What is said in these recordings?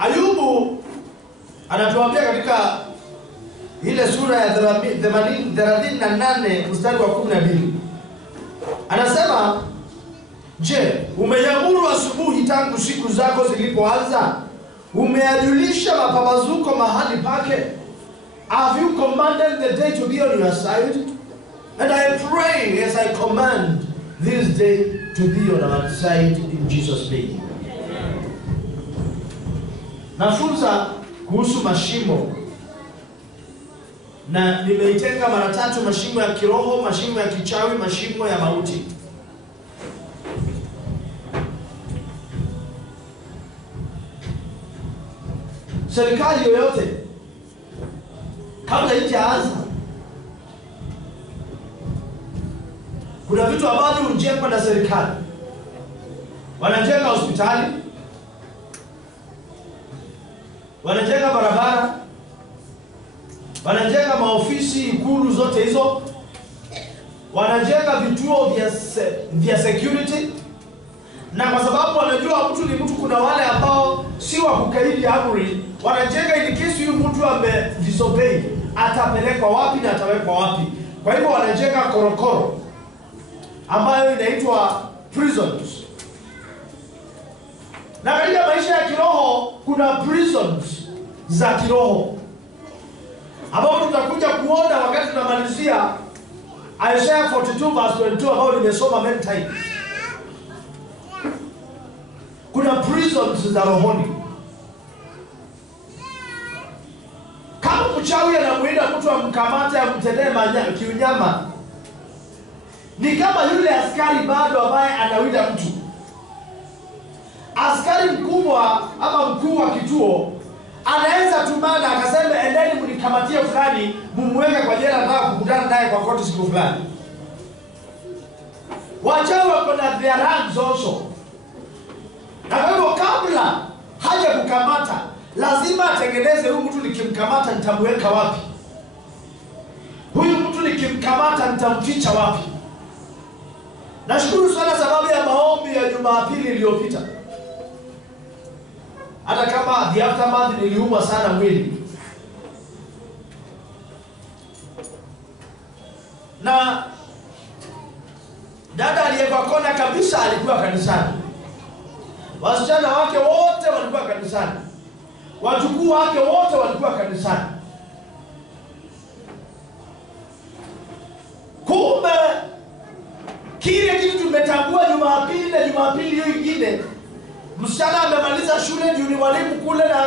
Ayubu anatuambia katika ile sura ya 38 mstari wa 12. Anasema, "Je, umeamuru asubuhi tangu siku zako zilipoanza? Umeajulisha mapambazuko mahali pake? Have you commanded the day to be on your side? And I pray as I command this day to be on our side in Jesus' name." Nafunza kuhusu mashimo, na nimeitenga mara 3: mashimo ya kiroho, mashimo ya kichawi, mashimo ya mauti. Serikali yoyote kabla haijaanza, kuna vitu ambavyo hujengwa na serikali. Wanajenga hospitali, wanajenga barabara, wanajenga maofisi, ikulu zote hizo, wanajenga vituo vya security. Na kwa sababu wanajua mtu ni mtu, kuna wale ambao si wa kukaidi amri, wanajenga in case huyu mtu amedisobey, atapelekwa wapi na atawekwa wapi. Kwa hivyo wanajenga korokoro ambayo inaitwa prisons. Na katika maisha ya kiroho kuna prisons za kiroho ambapo tutakuja kuona wakati tunamalizia Isaiah 42 verse 22 ambao nimesoma many times. Kuna prisons za rohoni. Kama mchawi anamuinda mtu amkamate, amtendee kiunyama, ni kama yule askari bado ambaye anawinda mtu. Askari mkubwa ama mkuu wa kituo anaweza tumana akasema, endeni mnikamatie fulani, mumweke kwa jela, nataka kukutana naye kwa koti siku fulani. Wachawi wako na their ranks also. Na kwa hivyo kabla haja kukamata, lazima atengeneze, huyu mtu nikimkamata nitamweka wapi? Huyu mtu nikimkamata nitamficha wapi? Nashukuru sana sababu ya maombi ya Jumapili iliyopita. Hata kama the aftermath niliumwa sana mwili. Na dada aliyekuwa kona kabisa alikuwa kanisani. Wasichana wake wote walikuwa kanisani. Wajukuu wake wote walikuwa kanisani. Kumbe kile kitu tumetambua Jumapili na Jumapili hiyo nyingine, msichana amemaliza shule, juu ni mwalimu kule, na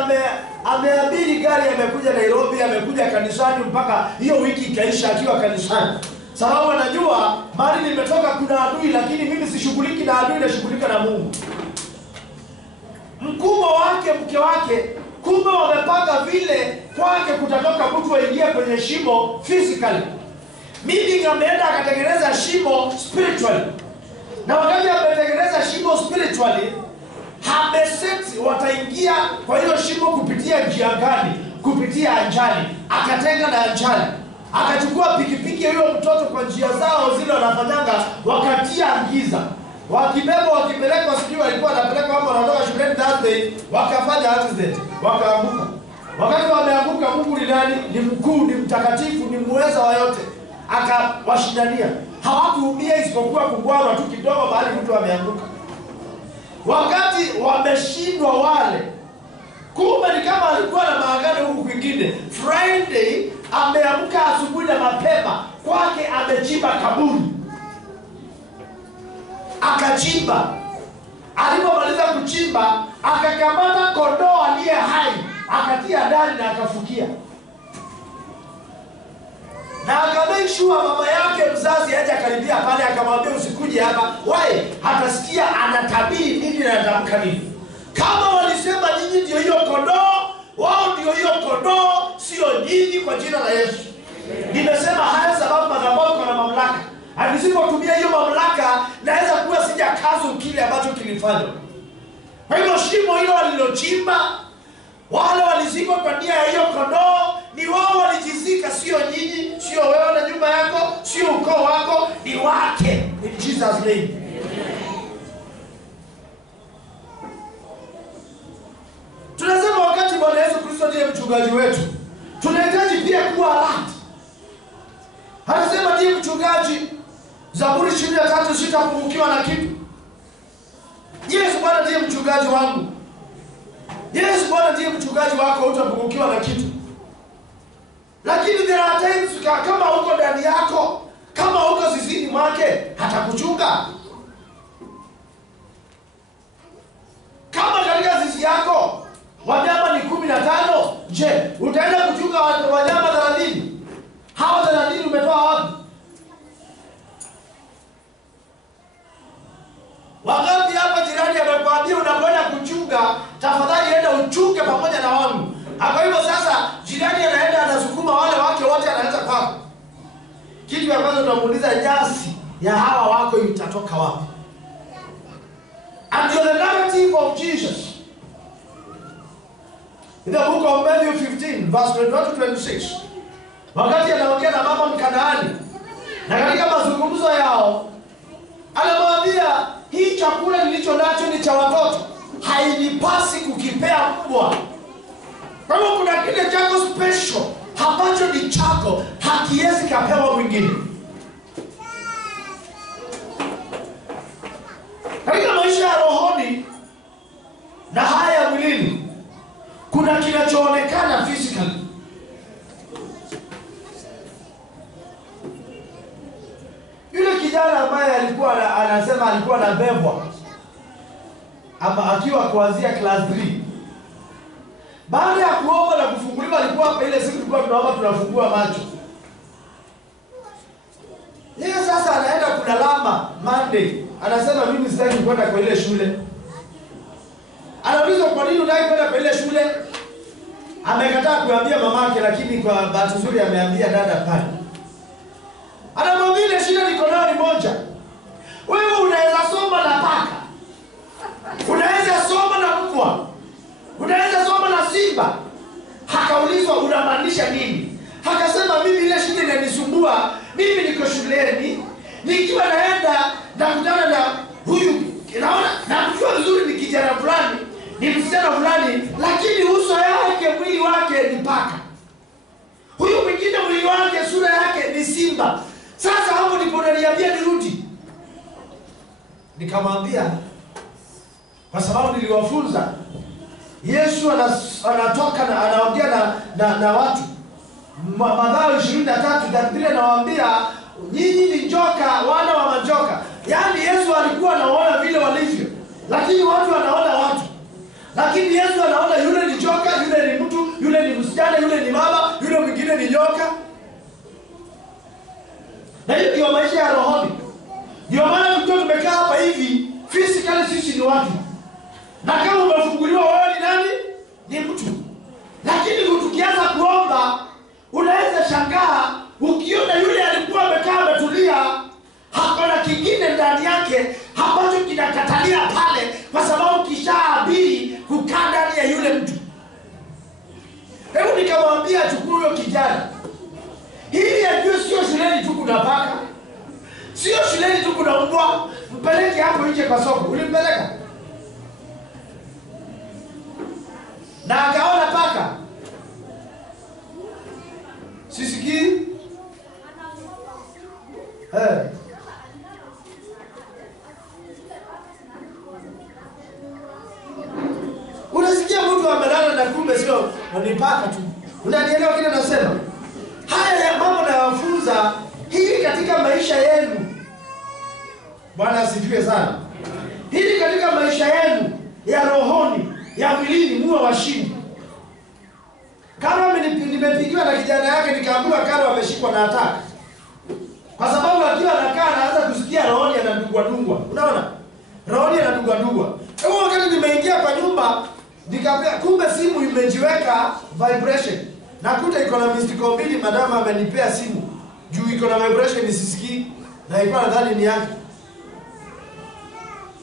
ameabiri gari, amekuja Nairobi, amekuja kanisani, mpaka hiyo wiki ikaisha akiwa kanisani. Sababu anajua mali nimetoka kuna adui, lakini mimi sishughuliki na adui, nashughulika na Mungu. Mkubwa wake, mke wake, kumbe wamepanga vile kwake kutatoka mtu aingie kwenye shimo physically. Meaning ameenda akatengeneza shimo spiritually. Na wakati ametengeneza shimo spiritually, hameseti wataingia kwa hiyo shimo kupitia njia gani? Kupitia ajali. Akatenga na ajali. Akachukua pikipiki hiyo mtoto kwa njia zao zile wanafanyanga, wakatia angiza. Wakibeba wakipelekwa, sijui walikuwa wanapelekwa hapo, wanatoka shuleni Thursday, wakafanya accident, wakaanguka. Wakati wameanguka, Mungu ni nani? Ni mkuu, ni mtakatifu, ni muweza wa yote. Akawashindania. Hawakuumia isipokuwa kugwarwa tu kidogo mahali mtu ameanguka. Wakati wameshindwa wale, kumbe ni kama alikuwa na maagano huku kwingine. Friday ameamka asubuhi na mapema, kwake amechimba kaburi. Akachimba. Alipomaliza kuchimba, akakamata kondoo aliye hai, akatia ndani na akafukia. Na akamake sure mama yake mzazi aje akaribia pale, akamwambia usikuje hapa. Why? Hatasikia anatabiri nini na anatamka nini. Kama walisema nyinyi ndio hiyo kondoo, wao ndio hiyo kondoo, sio nyinyi, kwa jina la Yesu. Nimesema haya sababu madhabahu kuna mamlaka. Akisipotumia hiyo mamlaka, naweza kuwa sijakazo kile ambacho kilifanywa. Kwa hivyo shimo hilo walilochimba, wale walizikwa kwa nia ya hiyo kondoo, ni wao walijizika, sio nyinyi, sio wewe na nyumba yako, sio ukoo wako, ni wake. In Jesus name. Tunasema mchungaji wetu. Tunahitaji pia kuwa alert. Anasema ndiye mchungaji, Zaburi 23, sitapungukiwa na kitu. Yesu Bwana ndiye mchungaji wangu. Yesu Bwana ndiye mchungaji wako, utapungukiwa na kitu. Lakini there are times kama uko ndani yako, kama uko zizini mwake, hatakuchunga. Kama katika zizi yako wanyama ni 15, je, utaenda kuchunga wanyama 30? Hawa 30 umetoa wapi? Wakati hapa jirani amekwambia unakwenda kuchunga, tafadhali enda uchunge pamoja na wangu. Kwa hivyo sasa jirani anaenda anasukuma wale wake wote anaanza kwako. Kitu ya kwanza utamuuliza, nyasi ya hawa wako itatoka wapi? And the narrative of Jesus in the book of Matthew 15 verse 21-26, wakati anaongea na mama Mkanaani, na katika mazungumzo yao anamwambia, hii chakula nilicho nacho ni cha watoto, hainipasi kukipea mbwa. Kwa hiyo kuna kile chako special ambacho ni chako, hakiwezi kapewa mwingine. Katika maisha ya rohoni na haya ya mwilini, kuna kinachoonekana physically. Yule kijana ambaye alikuwa anasema alikuwa anabebwa ama akiwa kuanzia class 3, baada ya kuomba na kufunguliwa, alikuwa hapa ile siku tulikuwa tunaomba tunafungua macho. Yeye sasa anaenda kudalama Monday, anasema mimi sitaki kwenda kwa ile shule. Anaulizwa kwa nini unataka kwenda kwa ile shule? Amekataa kuambia mamake, lakini kwa bahati nzuri ameambia dada pale. Anamwambia ile shida niko nayo ni moja. Wewe unaweza soma na paka, unaweza soma na mbwa, unaweza soma na simba. Akaulizwa unamaanisha nini? Akasema mimi ile shida inanisumbua, mimi niko shuleni, nikiwa naenda nakutana na huyu, naona namjua vizuri ni kijana fulani, ni msichana fulani, lakini uso yake, mwili wake ni paka. Huyu mwingine mwili wake, sura yake ni simba. Sasa hapo ndipo niliambia nirudi. Nikamwambia, kwa sababu niliwafunza, Yesu anatoka na anaongea na watu. Mathayo 23:3 anawaambia, nyinyi ni joka, wana wa majoka. Yaani Yesu alikuwa anaona vile walivyo, lakini watu wanaona watu. Lakini Yesu anaona yule ni joka, yule ni mtu, yule ni msichana, yule ni mama, yule mwingine ni nyoka. Na hiyo ndio maisha ya rohoni. Ndio maana tukiwa tumekaa hapa hivi, physically sisi ni watu. Na kama umefunguliwa wewe ni nani? Ni mtu. Lakini tukianza kuomba, unaweza shangaa ukiona yule alikuwa amekaa ametulia, hakuna kingine ndani yake ambacho kinakatalia pale, kwa sababu kishaabiri kukaa ndani ya yule mtu. Hebu nikamwambia chukua huyo kijana. Hili ajue sio shuleni tu kuna paka, sio shuleni tu kuna mbwa, mpeleke hapo nje kwa soko. Ulimpeleka? Na akaona paka. Sisikii? Unasikia mtu amelala na kumbe sio ni paka tu. Unanielewa kile nasema? Haya ya mambo nawafunza hili katika maisha yenu. Bwana asifiwe sana. Hili katika maisha yenu ya rohoni, ya mwilini, muwe washindi. Kama nimepigiwa na kijana yake nikaambiwa Karo ameshikwa na ataka. Kwa sababu akiwa anakaa anaanza kusikia rohoni anadungwa. Unaona? Rohoni anadungwa. Hebu wakati nimeingia kwa nyumba nikaambia kumbe simu imejiweka vibration. Nakuta iko na missed call mbili, madama amenipea simu. Juu iko na vibration nisisikii na ilikuwa nadhani ni yake.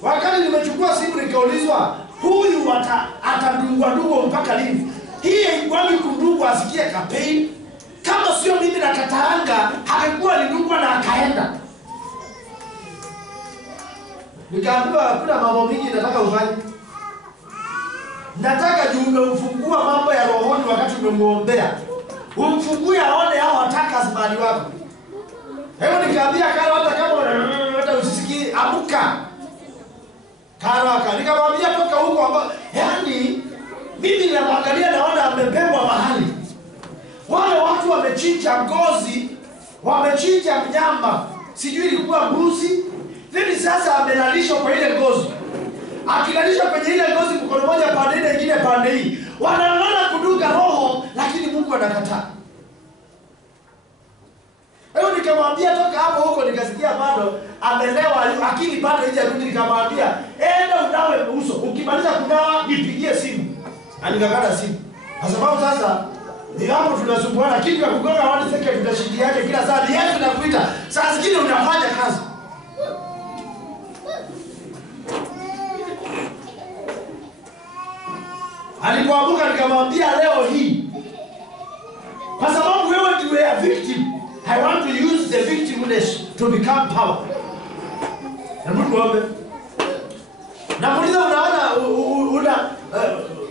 Wakati nimechukua simu nikaulizwa huyu atadungwa mpaka lini? Hii haikuwa kundungwa asikie kapain. Kama sio mimi na Kataanga, hakuwa alidungwa na akaenda. Nikaambiwa kuna mambo mingi nataka ufanye. nataka juu umemfungua mambo ya rohoni wakati umemuombea. Umfungue aone hao ataka zimali wako. Hebu nikaambia Karo hata kama hata usisikii amuka. Karo nikamwambia toka huko ambao yani mimi ninaangalia naona amebebwa mahali. Wale watu wamechinja ngozi, wamechinja mnyama. Sijui ilikuwa mbuzi. Hivi sasa amelalishwa kwa ile ngozi. Akilalishwa kwenye ile ngozi mkono moja pande ile nyingine pande hii. Wanaanza kuduka roho lakini Mungu anakataa. Hebu nikamwambia toka hapo huko nikasikia bado amelewa akili bado haijarudi nikamwambia enda unawe uso. Ukimaliza kunawa nipigie simu. Anikakata simu. Kwa sababu sasa ni hapo tunasumbuana kitu ya kugonga 1 second tunashindiaje kila saa ni Yesu anakuita. Saa zingine unafanya kazi. Alipoamuka nikamwambia leo hii kwa sababu wewe ndiwe a victim. I want to use the victimness to become power. Na Mungu waombe. Na muuliza unaona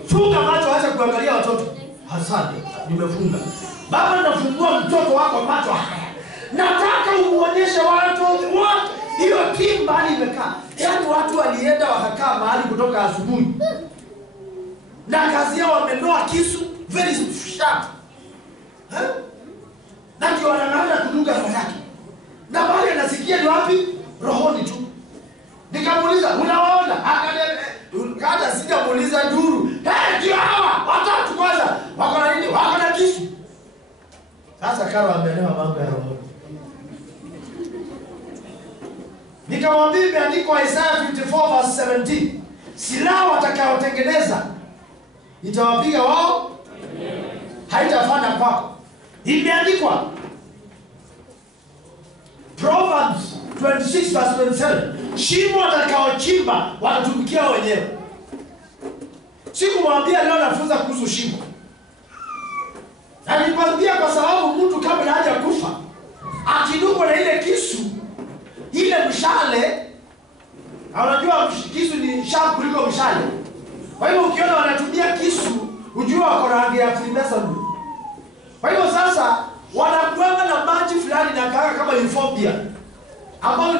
funga macho acha kuangalia watoto. Asante, nimefunga. Baba nafungua mtoto wako macho haya. Nataka umuonyeshe watu hiyo timu bali imekaa. Yaani watu walienda wakakaa mahali kutoka asubuhi. Na kazi yao wamenoa kisu very sharp. Na ndio wanaanza kuduga roho yake. Na bali anasikia ni wapi? Rohoni tu. Nikamuuliza, "Unawaona?" Hata sijamuuliza duru. Ndio hawa, watatu kwanza. Wako na nini? Wako na kisu. Sasa Karo ameelewa mambo ya roho. Nikamwambia imeandikwa Isaiah 54:17. Silaha watakayotengeneza itawapiga wao, haitafanya kwako. Imeandikwa Proverbs 26:27. Shimo watakaochimba watatumikia wenyewe. Sikumwambia leo nafunza kuhusu shimo. Na nikwambia kwa sababu mtu kabla haja kufa akidungwa na ile kisu, ile mshale, unajua kisu ni sharp kuliko mshale. Kwa hivyo ukiona wanatumia kisu, ujue wako rangi ya Freemason. Kwa hivyo sasa wanakuanga na maji fulani na kaka kama euphobia. Ambayo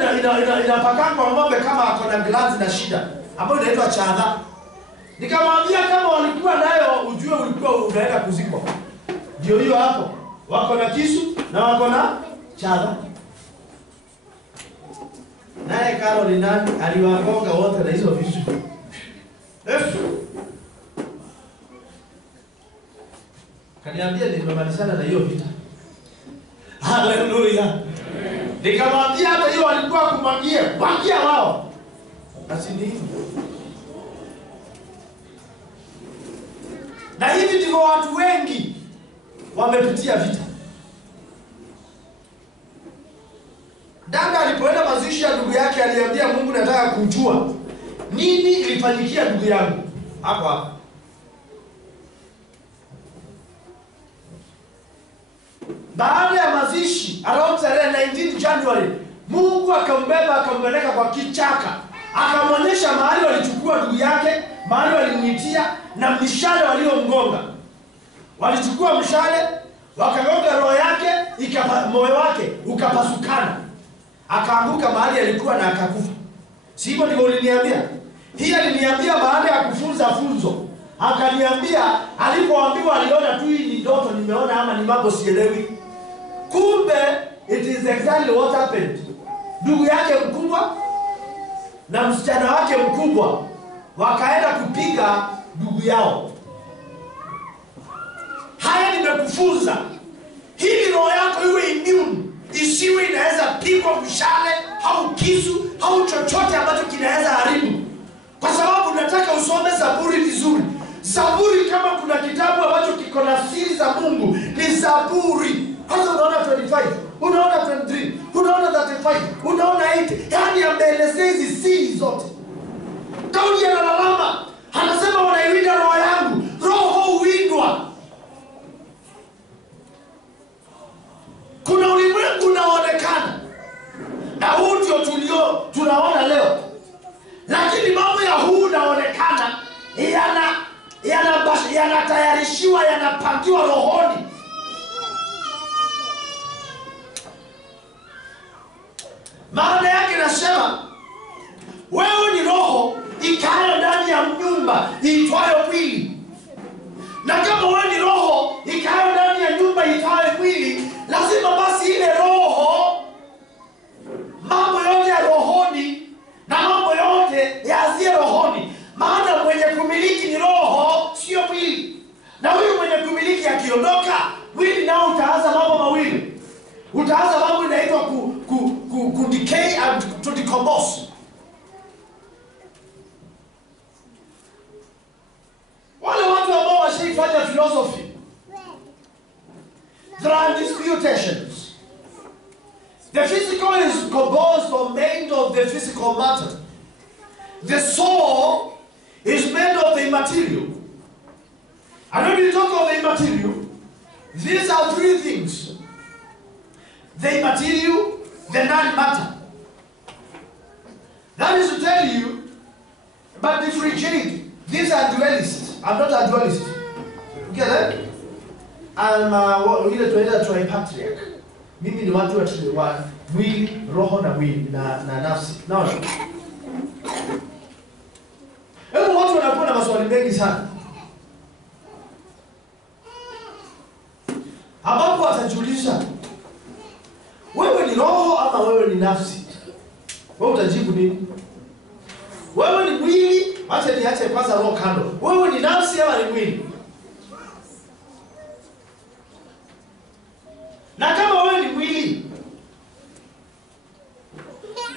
inapakana kwa ng'ombe kama ako na glands na shida. Ambayo inaitwa chadha. Nikamwambia kama walikuwa nayo ujue ulikuwa unaenda kuzikwa. Ndio hiyo hapo. Wako na kisu na wako na chadha. Naye Karo ni nani? Aliwagonga wote na hizo visu. Kaniambia nimemalizana na hiyo vita. Haleluya. Nikamwambia hata hiyo walikuwa kumwagia wao. Basi ni hivyo. Na hivi ndivyo watu wengi wamepitia vita. Dada alipoenda mazishi ya ndugu yake aliambia Mungu nataka kujua nini ilifanyikia ndugu yangu. Hapo. Baada ya mazishi around 19 January, Mungu akambeba akampeleka kwa kichaka. Akamwonyesha mahali walichukua ndugu yake, mahali walimwitia na mishale waliomgonga. Walichukua mshale, wakagonga roho yake, moyo wake ukapasukana. Akaanguka mahali alikuwa na akakufa. Si hivyo ndivyo uliniambia? Hii aliniambia baada ya kufunza funzo. Akaniambia alipoambiwa aliona tu hii ni ndoto nimeona ama ni mambo sielewi. Kumbe it is exactly what happened. Ndugu yake mkubwa na msichana wake mkubwa wakaenda kupiga ndugu yao. Haya nimekufunza. Hili roho yako iwe immune. Isiwe inaweza pigwa mshale au kisu au chochote ambacho kinaweza haribu. Kwa sababu nataka usome Zaburi vizuri. Zaburi kama kuna kitabu ambacho kiko na siri za Mungu ni Zaburi. Hata unaona 25, unaona 23, unaona 35, unaona 8. Yaani ameelezea hizi siri zote. Daudi analalama, anasema wanaiwinda roho yangu. Roho huwindwa. Kuna ulimwengu unaonekana. Na huu ndio tunaona leo. Lakini mambo ya huu unaonekana yakiwa yanapangiwa rohoni. Maana yake nasema wewe ni roho ikayo ndani ya nyumba iitwayo mwili. Na kama wewe ni roho ikayo ndani ya nyumba iitwayo mwili, lazima basi ile roho, mambo yote ya rohoni na mambo yote yaanzie rohoni. Maana mwenye kumiliki ni roho, sio mwili. Na huyu mwenye kumiliki akiondoka, mwili nao utaanza mambo mawili. Utaanza mambo inaitwa ku decay and to decompose. Wale watu ambao washaifanya philosophy, there are disputations. The physical is composed or made of the physical matter. The soul is made of the immaterial. And when we talk of the immaterial, these are three things: the immaterial, the non-matter. That is to tell you, but differentiate. These are dualists. I'm not a dualist. You get that? I'm ile tunaita tripatriarch. Mimi ni watu wa mwili, roho na mwili na nafsi. Naona? Hebu watu wanakuwa na maswali mengi sana. Ambapo watajiuliza, wewe ni roho ama wewe ni nafsi? Wewe utajibu nini? Wewe ni mwili, acha niache kwanza roho kando. Wewe ni nafsi ama ni mwili? Na kama wewe ni mwili,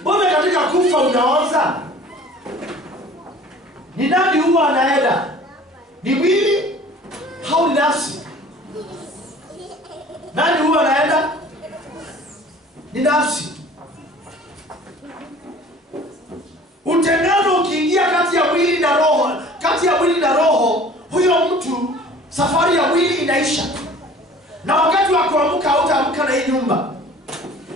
mbona katika kufa unaoza? Ni nani huwa anaenda? Ni mwili au ni nafsi? Nani huwa anaenda? Ni nafsi. Utengano ukiingia kati ya mwili na roho, huyo mtu safari ya mwili inaisha. Na wakati wa kuamka hautaamka na hii nyumba.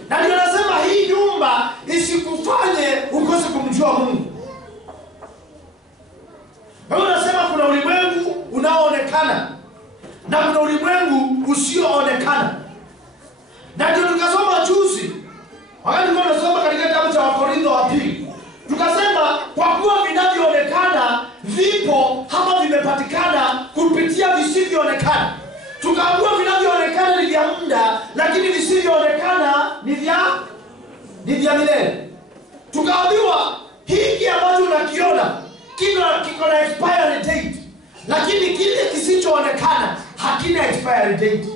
Na ndio nasema hii nyumba isikufanye ukose kumjua Mungu. Wewe unasema kuna ulimwengu unaoonekana na kuna ulimwengu usioonekana. Na ndio tukasoma juzi, wakati tunasoma katika kitabu cha Wakorintho wa pili, tukasema kwa kuwa vinavyoonekana vipo hapa vimepatikana kupitia visivyoonekana. Tukaambiwa vinavyoonekana ni vya muda, lakini visivyoonekana ni vya milele. Tukaambiwa hiki ambacho unakiona kiko na expiry date, lakini kile kisichoonekana hakina expiry date.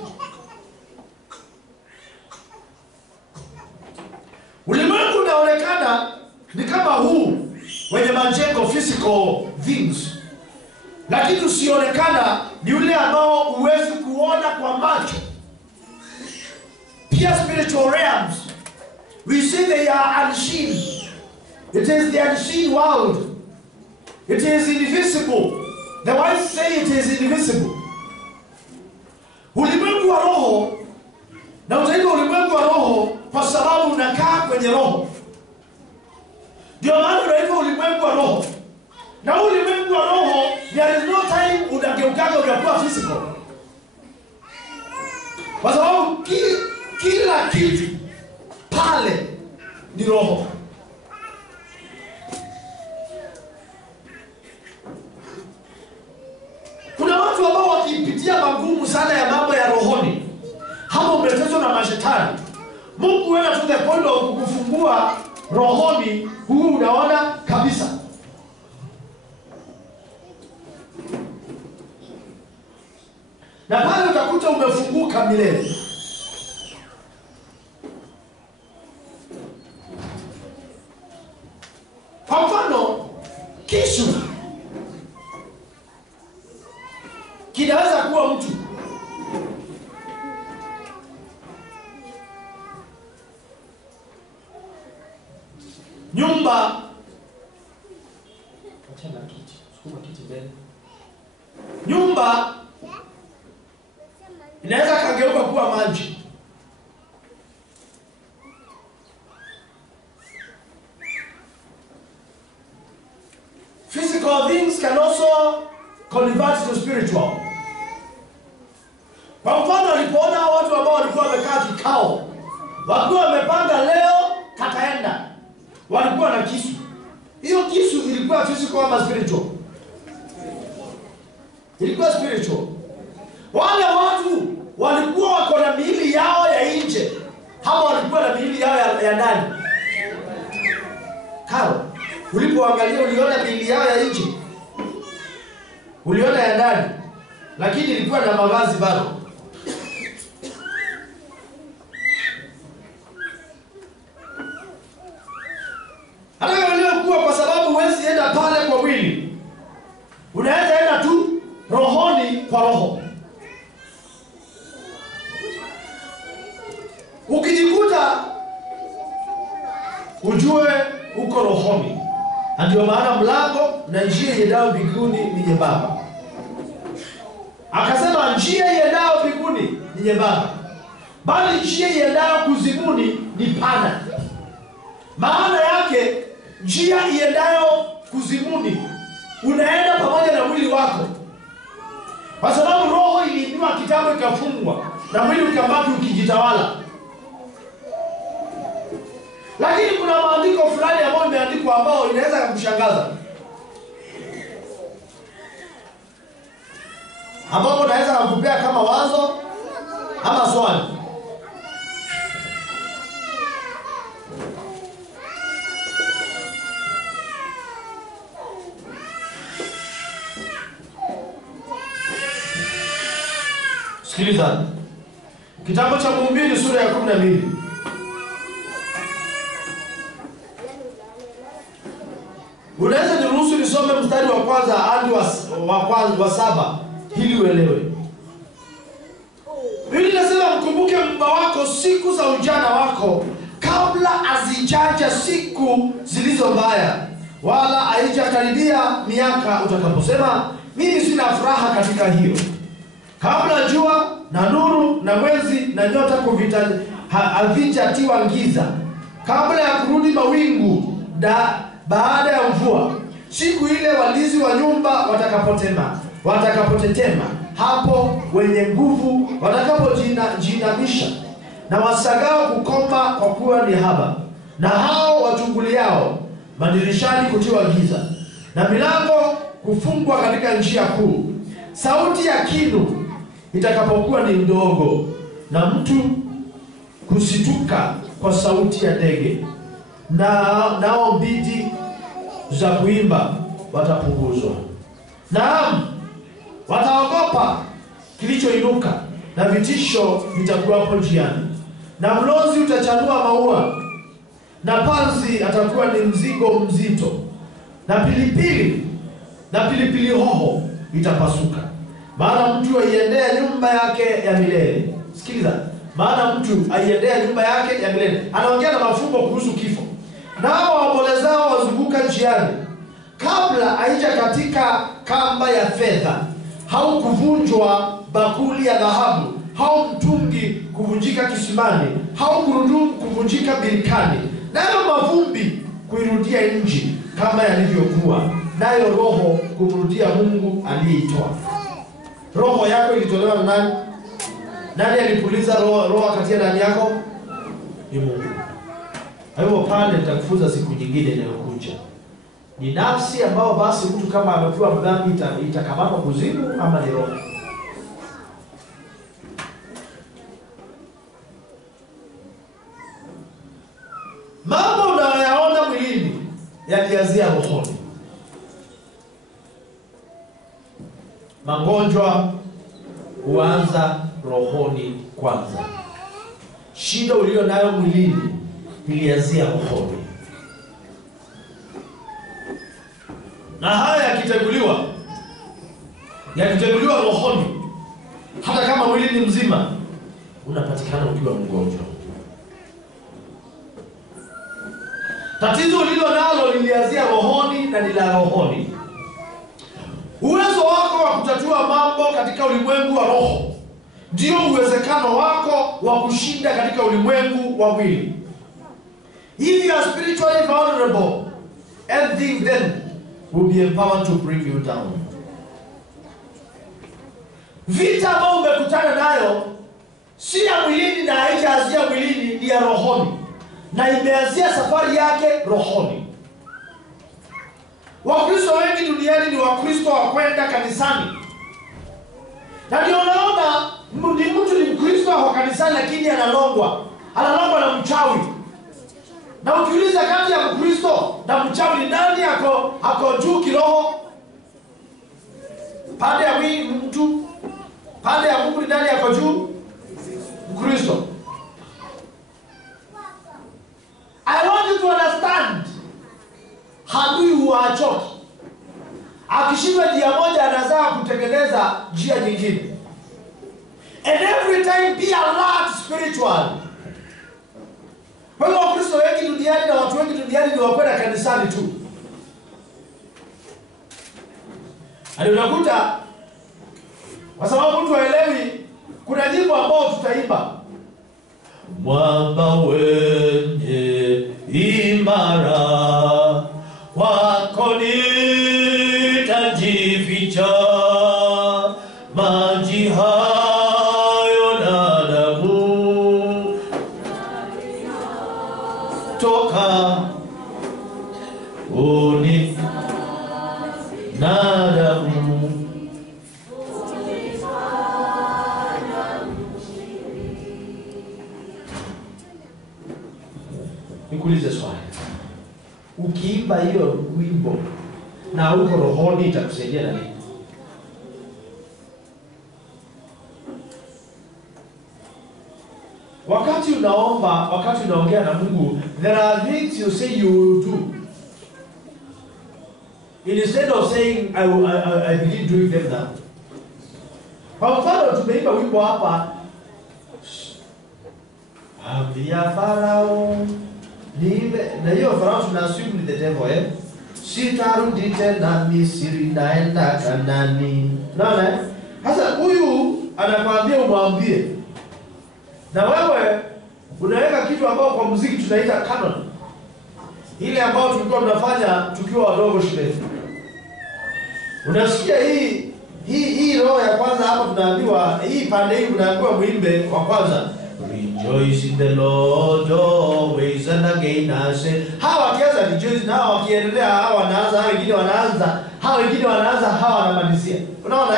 Ulimwengu unaonekana ni kama huu wenye majengo, physical things, lakini usionekana ni ule ambao huwezi kuona kwa macho. Pia spiritual realms, we say they are unseen. It is the unseen world. It is invisible. The wise say it is invisible. Ulimwengu wa roho, na utaitwa ulimwengu wa roho kwa sababu unakaa kwenye roho. Ndio maana unaitwa ulimwengu wa roho. Na ulimwengu wa roho, there is no time unageukaga unakuwa physical. Kwa sababu kila kitu pale ni roho. Kuna watu ambao wakipitia magumu sana ya mambo ya rohoni, hapo umetezwa na mashetani. Mungu wena to the point of kukufungua rohoni, huu unaona kabisa. Na pale utakuta umefunguka milele. Kwa mfano, kisu kinaweza kuwa mtu. Nyumba, nyumba inaweza kageuka kuwa maji. Physical things can also convert to spiritual. Kwa mfano alipoona hao watu ambao walikuwa wamekaa kikao, wakiwa wamepanga leo kataenda, walikuwa na kisu. Hiyo kisu ilikuwa physical ama spiritual? Ilikuwa spiritual. Wale watu walikuwa wako na miili yao ya nje, hawa walikuwa na miili yao ya ndani. Karo, ulipoangalia uliona miili yao ya nje? Uliona ya ndani? Lakini ilikuwa na mavazi bado. Hata kama kuwa, kwa sababu huwezi enda pale kwa mwili, unaweza enda tu rohoni kwa roho. Ukijikuta ujue uko rohoni. Ndio maana mlango na njia iendayo mbinguni ni nyembamba. Akasema njia iendayo mbinguni ni nyembamba, bali njia iendayo kuzimuni ni pana. Maana yake njia iendayo kuzimuni unaenda pamoja na mwili wako, kwa sababu roho iliinua kitabu ikafungwa na mwili ukabaki ukijitawala. Lakini kuna maandiko fulani ambayo imeandikwa ambao inaweza kukushangaza, ambapo naweza kukupea kama wazo ama swali. Sikiliza. Kitabu cha Mhubiri sura ya 12. Unaweza niruhusu nisome mstari wa kwanza hadi wa 7 ili uelewe. Biblia inasema mkumbuke mume wako siku za ujana wako, kabla hazijaja siku zilizo mbaya, wala haijakaribia miaka utakaposema mimi sina furaha katika hiyo. Kabla jua na nuru na mwezi na nyota havijatiwa giza, kabla ya kurudi mawingu baada ya mvua, siku ile walinzi wa nyumba watakapotetema, hapo wenye nguvu watakapojinamisha, na wasagao kukoma kwa kuwa ni haba, na hao wachunguliao madirishani kutiwa giza, na milango kufungwa katika njia kuu, sauti ya kinu itakapokuwa ni ndogo, na mtu kusituka kwa sauti ya ndege, nao mbiti za kuimba watapunguzwa. Naam, wataogopa kilichoinuka, na vitisho vitakuwapo njiani, na mlozi utachanua maua, na panzi atakuwa ni mzigo mzito, na pilipili hoho itapasuka. Maana mtu aiendea nyumba yake ya milele. Sikiliza, maana mtu aiendea nyumba yake ya milele. Anaongea na mafumbo kuhusu kifo. Nao waombolezao wazunguka njiani, kabla haija katika kamba ya fedha, hau kuvunjwa bakuli ya dhahabu, hau mtungi kuvunjika kisimani, hau gurudumu kuvunjika birikani, nayo mavumbi kuirudia nchi kama yalivyokuwa, nayo roho kumrudia Mungu aliyeitoa. Roho yako ilitolewa na nani? Nani alipuliza roho kati ya ndani yako? Ni Mungu. Hayo pale nitakufunza siku nyingine inayokuja. Ni nafsi ambao basi mtu kama amekuwa mdhambi itakamatwa kuzimu, ama ni roho? Mambo unayoyaona mwilini yalianzia rohoni. Magonjwa huanza rohoni kwanza. Shida ulio nayo mwilini ilianzia rohoni. Na haya yakiteguliwa rohoni, hata kama mwili ni mzima, unapatikana ukiwa mgonjwa. Tatizo ulilo nalo lilianzia rohoni na ni la rohoni. Uwezo wako wa kutatua mambo katika ulimwengu wa roho ndio uwezekano wako wa kushinda katika ulimwengu wa mwili. If you are spiritually vulnerable, everything then will be empowered to bring you down. Vita ambao umekutana nayo si ya mwilini na haijaanzia mwilini, ni ya rohoni, na imeanzia safari yake rohoni. Wakristo wengi duniani ni Wakristo wa kwenda kanisani, na ndio unaona mtu ni Mkristo wa kanisani lakini analongwa na mchawi. Na ukiuliza kati ya Mkristo na mchawi nani ako juu kiroho? Pande ya mtu, pande ya Mungu, nani ako juu? Mkristo. I want you to understand, hadui huachoki. Akishindwa njia moja anazaa kutengeneza njia nyingine. And every time be alert spiritual. Kwa hiyo Wakristo wengi duniani na watu wengi duniani ni wakwenda kanisani tu. Hadi unakuta kwa sababu mtu haelewi, kuna nyimbo ambao tutaimba. Mwamba wenye imara wako nitajificha, maji hayo na damu toka uni na damu. Nikuulize swali. Ukiimba hiyo wimbo na uko rohoni itakusaidia na nini? Wakati unaomba, wakati unaongea na Mungu, there are things you say you will do. Instead of saying I begin doing them now. Kwa mfano tumeimba wimbo hapa, ambia Farao na hiyo Farao tunasema ni the devil, sitarudi tena Misri, naenda Kanaani. Unaona? Sasa huyu anakuambia umwambie. Na wewe unaweka kitu ambao kwa muziki tunaita canon. Ile ambao tulikuwa tunafanya tukiwa wadogo shule. Unasikia hii roho ya kwanza hapa tunaambiwa, hii pande hii unaambiwa muimbe wa kwanza. Rejoice in the Lord always and again I say. Hawa wakianza rejoice na hawa wakiendelea, hawa wanaanza, hawa wengine wanaanza, hawa wanamalizia. Unaona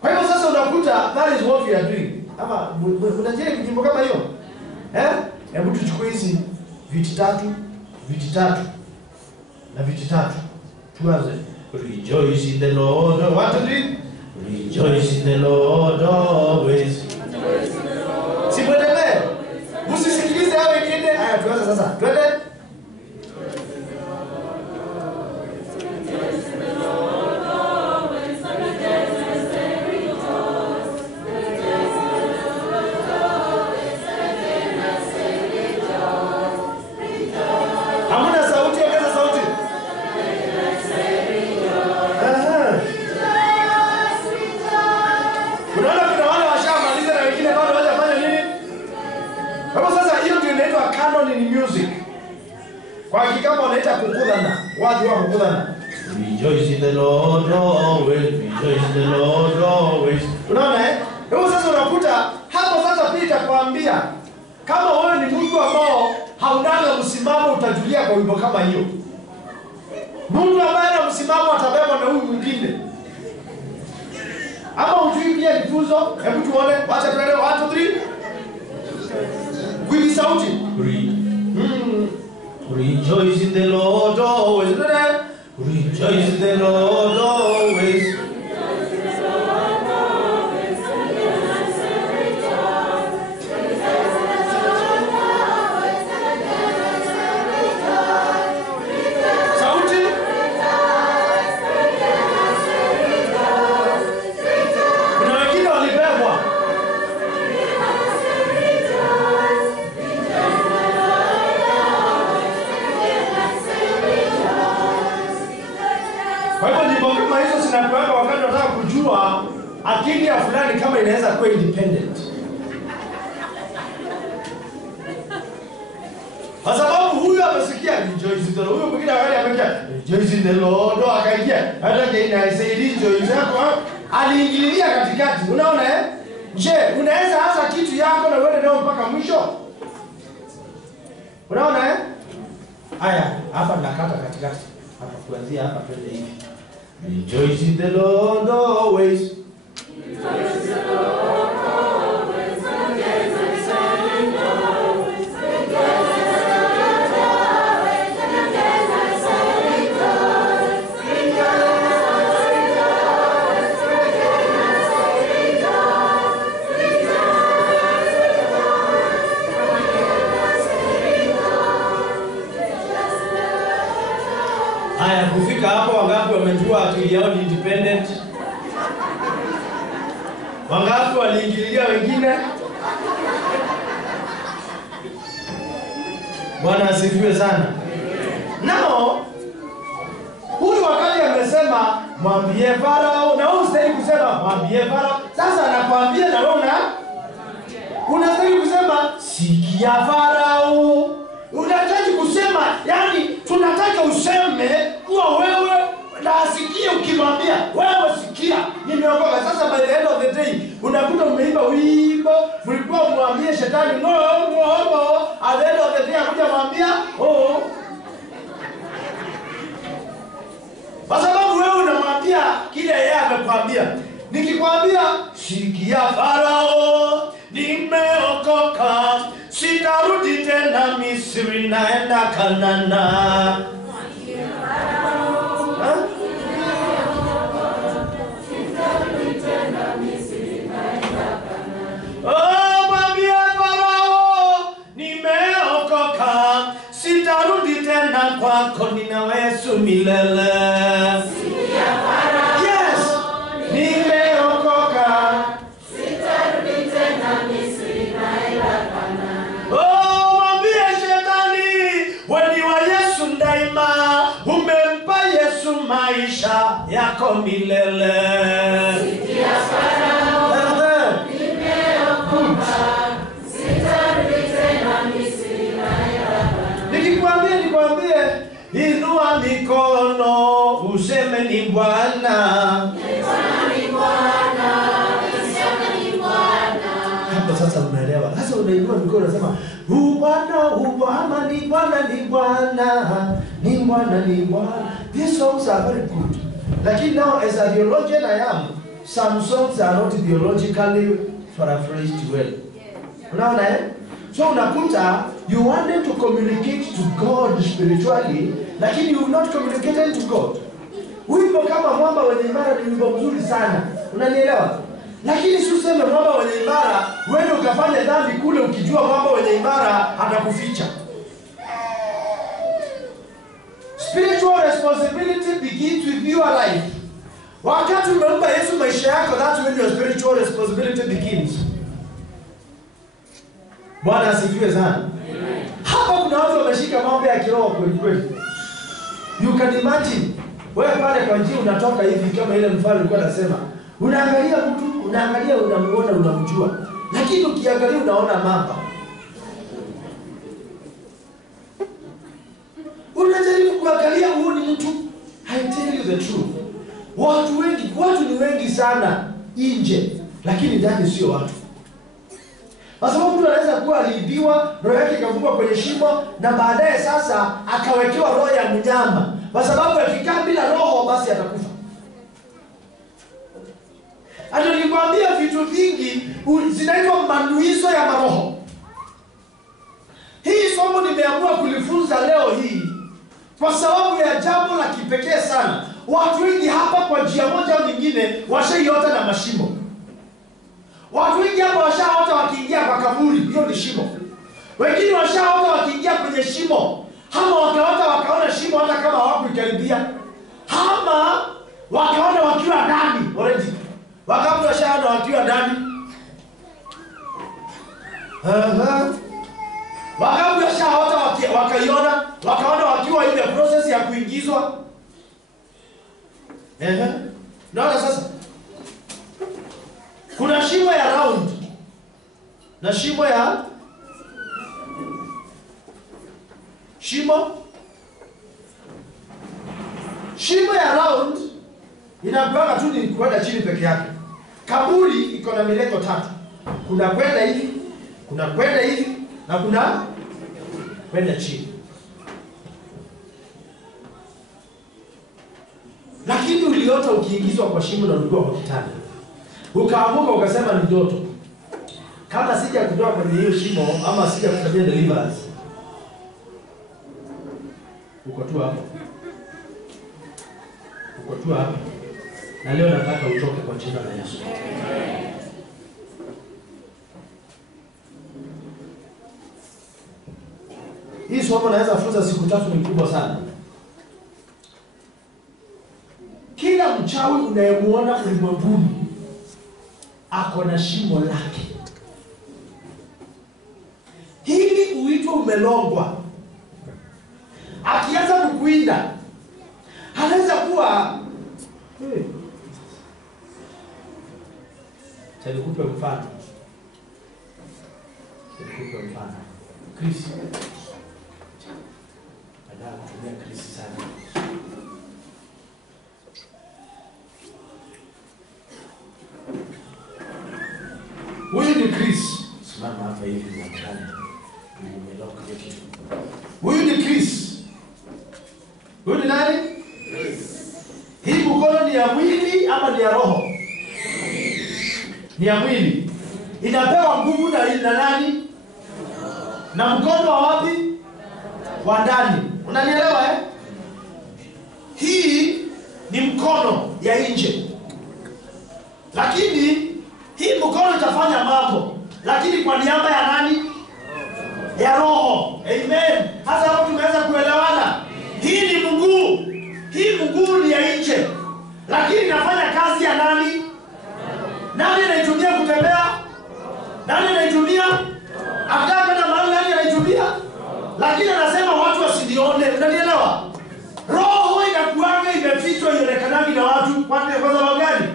Kwa hivyo sasa unakuta that is what we are doing. Ama unajua kijimbo kama hiyo? Hebu tuchukue hizi viti tatu na viti tatu. Tuanze. Rejoice in the Lord. What to do? Rejoice in the Lord always. Simuendelee. Msisikilize hao wengine. Haya tuanze sasa. Twende. Rejoice in the Lord always, rejoice in the Lord always. Unaona Hebu sasa unakuta hapo sasa pia itakwambia kama wewe ni mtu ambao haunanga msimamo utajulia kwa wimbo kama hiyo. Mtu ambaye ana msimamo atabeba na huyu mwingine. Ama ujui pia kifuzo, hebu tuone, wacha tuende 1 2 3. Kwini sauti. Rejoice in the Lord always. Rejoice in the Lord always. Akili ya fulani kama inaweza kuwa independent. Kwa sababu huyu amesikia rejoice in the Lord, huyu mwingine wale amekia rejoice in the Lord, akaingia hata yeye anaisaidia rejoice hapo aliingililia katikati. Unaona Je, unaweza anza kitu yako na uende nao mpaka mwisho? Unaona Haya, hapa nakata katikati. Hapa kuanzia hapa twende hivi. Rejoice in the Lord always. Rejoice in the Lord always. Again I say always. Again I say always. Again I say always. Haya, kufika hapo wangapi wamejua akili yao ni independent? Wangapi waliingililia wengine? Bwana asifiwe sana. Nao huyu wakati amesema mwambie Farao, na wewe unastahili kusema mwambie Farao. Sasa anakuambia na wewe unastahili kusema sikia Farao. Unataka kusema, yani tunataka useme kuwa wewe na asikie ukimwambia wewe sikia nimeokoka. Sasa by the end of the day unakuta umeimba wimbo, mlikuwa mwambie shetani no, at the end of the day akuja mwambia kwa sababu wewe unamwambia kile yeye amekwambia. Nikikwambia sikia Farao nimeokoka, sitarudi tena Misri, naenda Kanana. Mwambie Farao nimeokoka, sitarudi tena kwako, nina Yesu milele. Sikia Farao, yes, nimeokoka, sitarudi tena Misri, naenda Kanana. Mwambie shetani wewe ni wa Yesu daima, umempa Yesu maisha yako milele. Sikia Farao nimeokoka, sitarudi tena Misri, naenda Kanana. Nikwambie inua mikono useme ni Bwana. Ni Bwana, useme ni Bwana. Hapo sasa unaelewa. Sasa unainua mikono unasema Bwana, ni Bwana, ni Bwana, ni Bwana, ni Bwana. These songs are very good. Lakini now as a theologian I am, some songs are not theologically paraphrased well. Unaona So unakuta you wanted to communicate to God spiritually, lakini you not communicated to God. Wimbo kama mwamba wenye imara ni wimbo mzuri sana. Unanielewa? Lakini si useme mwamba wenye imara, wewe ukafanya dhambi kule ukijua mwamba wenye imara atakuficha. Spiritual responsibility begins with your life. Wakati umempa Yesu maisha yako, that's when your spiritual responsibility begins. Bwana asifiwe sana. Hapa kuna watu wameshika mambo ya kiroho kweli kweli. You can imagine wewe pale kwa njia unatoka hivi kama ile mfano alikuwa anasema, unaangalia mtu, unamuona, unamjua. Lakini ukiangalia unaona mamba. Unajaribu kuangalia uone mtu. I tell you the truth. Watu ni wengi sana nje, lakini ndani sio watu. Kwa sababu mtu anaweza kuwa aliibiwa, roho yake ikafungwa kwenye shimo, na baadaye sasa akawekewa roho ya mnyama. Kwa sababu akikaa bila roho basi atakufa. Hata nilikwambia vitu vingi zinaitwa manuizo ya maroho. Hii somo nimeamua kulifunza leo hii kwa sababu ya jambo la kipekee sana. Watu wengi hapa kwa njia moja au nyingine washaiota na mashimo. Watu wengi hapa washaota wakiingia kwa kaburi, hiyo ni shimo. Wengine washaota wakiingia kwenye shimo, ama wakaona shimo hata kama hawakuikaribia. Ama wakaona wakiwa ndani already. Wakati washaona wakiwa ndani. Wakati washaota wakaiona, wakaona wakiwa ile process ya kuingizwa. Naona sasa kuna shimo ya round na shimo ya shimo ya round Inakuwa tu ni kwenda chini peke yake. Kaburi iko na milengo 3. Kuna kwenda hivi, kuna kwenda hivi, na kuna kwenda chini. Lakini uliota ukiingizwa kwa shimo na ulikuwa kwa kitanda. Ukaamuka ukasema ni ndoto. Kama sija kutoa kwenye hiyo shimo ama sija kufanyia deliverance. Uko tu hapo. Uko tu hapo. Na leo nataka utoke kwa jina la Yesu. Hii somo naweza funza siku 3 ni kubwa sana. Kila mchawi unayemuona ulimwenguni ako na shimo lake. Hili uitwe umelongwa. Akianza kukuinda, anaweza kuwa Nikupe mfano. Chris. Baada kutumia Chris sana. Huyu ni Chris. Simama hapa hivi kwa mkani. Nimeloka kitu. Huyu ni Chris. Huyu ni nani? Chris. Hii mkono ni ya mwili ama ni ya roho? Ni ya mwili. Inapewa nguvu na nani? Na mkono wa wapi? Wa ndani. Unanielewa eh? Hii ni mkono ya nje. Lakini hii mkono itafanya mambo, lakini kwa niaba ya nani? Ya roho. Amen. Hasa hapo tumeweza kuelewana. Hii ni mguu. Hii mguu ni ya nje. Lakini inafanya kazi ya nani? Nani anaitumia kutembea? Nani anaitumia? Akaka na mahali nani anaitumia? Lakini anasema watu wasinione. Unanielewa? Roho inakuanga imefichwa ionekanaje na watu kwa sababu gani?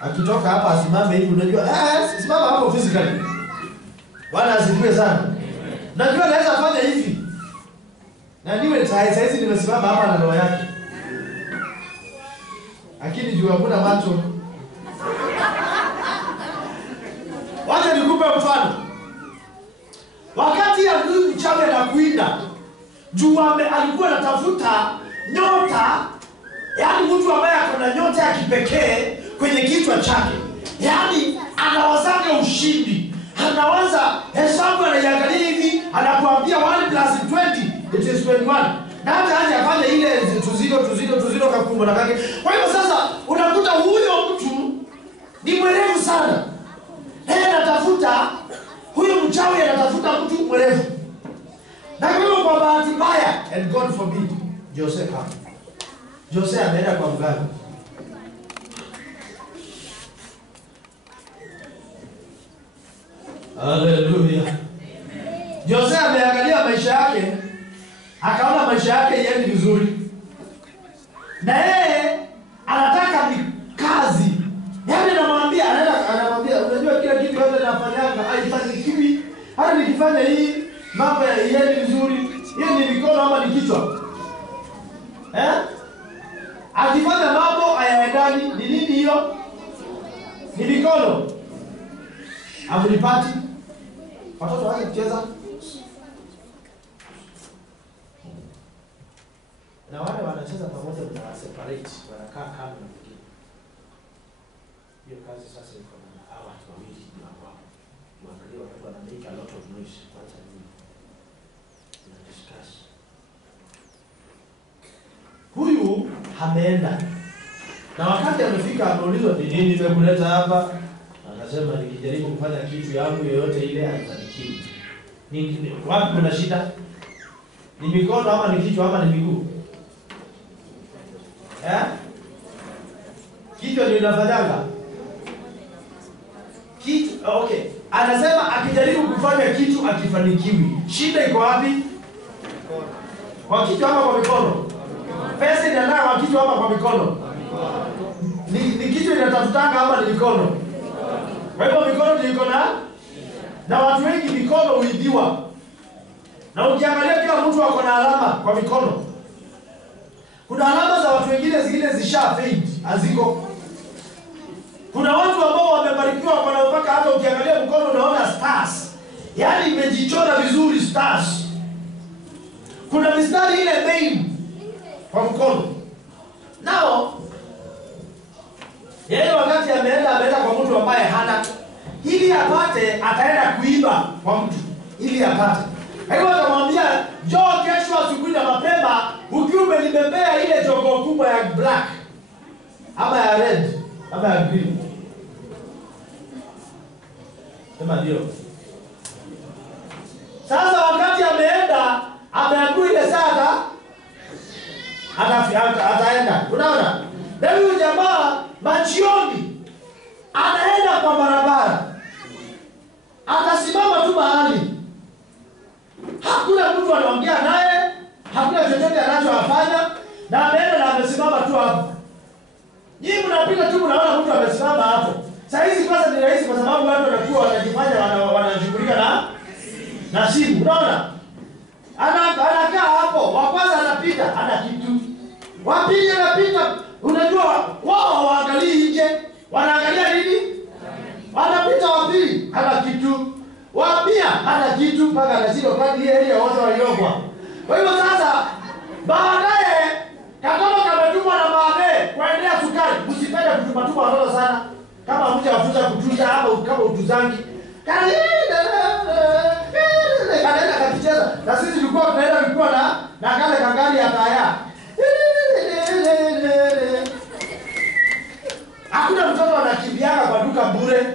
Akitoka hapa asimame hivi unajua simama hapo physically. Bwana asifiwe sana. Najua naweza fanya hivi. Na niwe saizi nimesimama hapa na roho yake. Lakini juu hakuna macho. Wacha nikupe mfano. Wakati ya huyu mchawi anakuinda, juu alikuwa anatafuta nyota, yaani mtu ambaye ako na nyota ya kipekee kwenye kichwa chake. Yaani anawazaga ushindi. Anawaza hesabu anaiangalia hivi, anakuambia 1 + 20 it is 21. Na hata haja afanye ile tuzilo kakumbo na kake. Kwa hiyo sasa unakuta huyo mtu ni mwerevu sana. Yeye anatafuta, huyo mchawi anatafuta mtu mwerevu. Na kwa hiyo kwa bahati mbaya, and God forbid, Jose ameenda kwa mganga. Hallelujah. Jose ameangalia maisha yake, akaona maisha yake yaendi vizuri. Na yeye anataka ni kazi. Yaani anamwambia unajua kila kitu yote nafanyanga haifanikiwi. Hata nikifanya hii mambo yaendi vizuri. Hiyo ni mikono ama ni kichwa? Akifanya mambo hayaendani, ni nini hiyo? Ni mikono. Amulipati. Watoto waje kucheza. Na wale wanacheza pamoja na separate, wanakaa kando na mwingine. Hiyo kazi sasa iko na hawa watu wawili hapa. Tuangalie watu wana make a lot of noise kwanza nini. Tuna discuss. Huyu ameenda. Na wakati amefika ameulizwa ni nini nimekuleta hapa? Anasema nikijaribu kufanya kitu yangu yoyote ile haifanikiwi. Ni wapi kuna shida? Ni mikono ama ni kichwa ama ni miguu? Kichwa ndio inafanyaga. Okay. Anasema akijaribu kufanya kitu akifanikiwi. Shida iko wapi? Kwa kichwa ama kwa mikono? Pesa inaenda kwa kichwa ama kwa mikono? Ni kichwa inatafutanga ama ni mikono? Kwa hivyo mikono ndio iko na watu wengi mikono huibiwa. Na ukiangalia kila mtu ako na alama kwa mikono. Kuna alama za watu wengine zingine zisha fade, haziko. Kuna watu ambao wamebarikiwa kwa mpaka hata ukiangalia mkono unaona stars. Yaani imejichora vizuri stars. Kuna mistari ile main kwa mkono. Nao yeye wakati ameenda kwa mtu ambaye hana, ili apate ataenda kuiba kwa mtu ili apate. Hapo atamwambia njoo kesho asubuhi na mapema ukiwa umenibebea ile jogoo kubwa ya black ama ya red ama ya green. Sema ndio. Sasa wakati ameenda ameambiwa ile saa ataenda. Unaona? Ndio huyu jamaa machioni anaenda kwa barabara. Atasimama tu mahali. Hakuna mtu anaongea naye, hakuna chochote anachofanya, na ameenda na amesimama tu hapo. Nyinyi mnapita tu mnaona mtu amesimama hapo. Sasa hizi kwanza ni rahisi kwa sababu watu wanakuwa wanajifanya wanashughulika na simu. Unaona? Anakaa hapo, wa kwanza anapita, ana kitu. Wa pili anapita, unajua wao hawaangalii nje, wanaangalia nini? Wanapita wa pili, ana kitu. Wa pia ana kitu mpaka anashika kadi ile wote waliogwa. Kwa hivyo sasa baadaye katoto kametumwa na baadaye kuendea sukari. Msipende kutuma watoto sana. Kama mtu afuta kutunza ama kama utuzangi. Kanaenda kapicheza. Na sisi tulikuwa tunaenda na kale kangari ya taya. Hakuna mtoto anakimbiana kwa duka bure.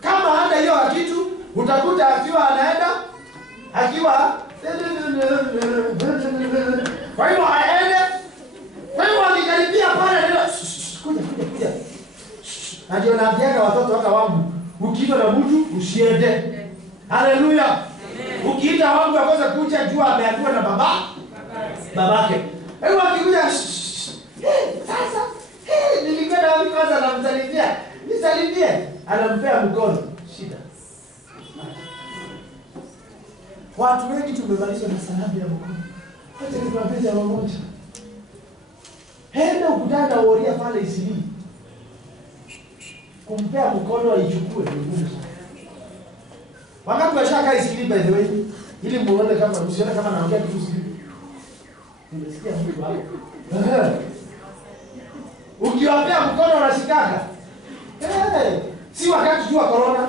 Kama hana hiyo kitu utakuta akiwa anaenda akiwa kwa hivyo aende. Kwa hivyo akikaribia pale ndio kuja ndio naambiaga watoto waka wangu ukiita na mtu usiende. Haleluya. Ukiita wangu akose kuja jua ameambiwa na babake. Kwa hivyo akikuja sasa nilikwenda wapi kwanza namsalimia. Nisalimie anampea mkono. Shida. Watu wengi tumebadilisha na salamu ya mkono. Hata ni kwa pesa moja. Henda ukutana na woria pale Isili. Kumpea mkono aichukue ni ngumu sana. Wakati washaka Isili by the way, ili muone kama msione kama naongea kitu siri. Nimesikia mtu hapo. Ukiwapea mkono unashikaka. Si wakati tu wa corona.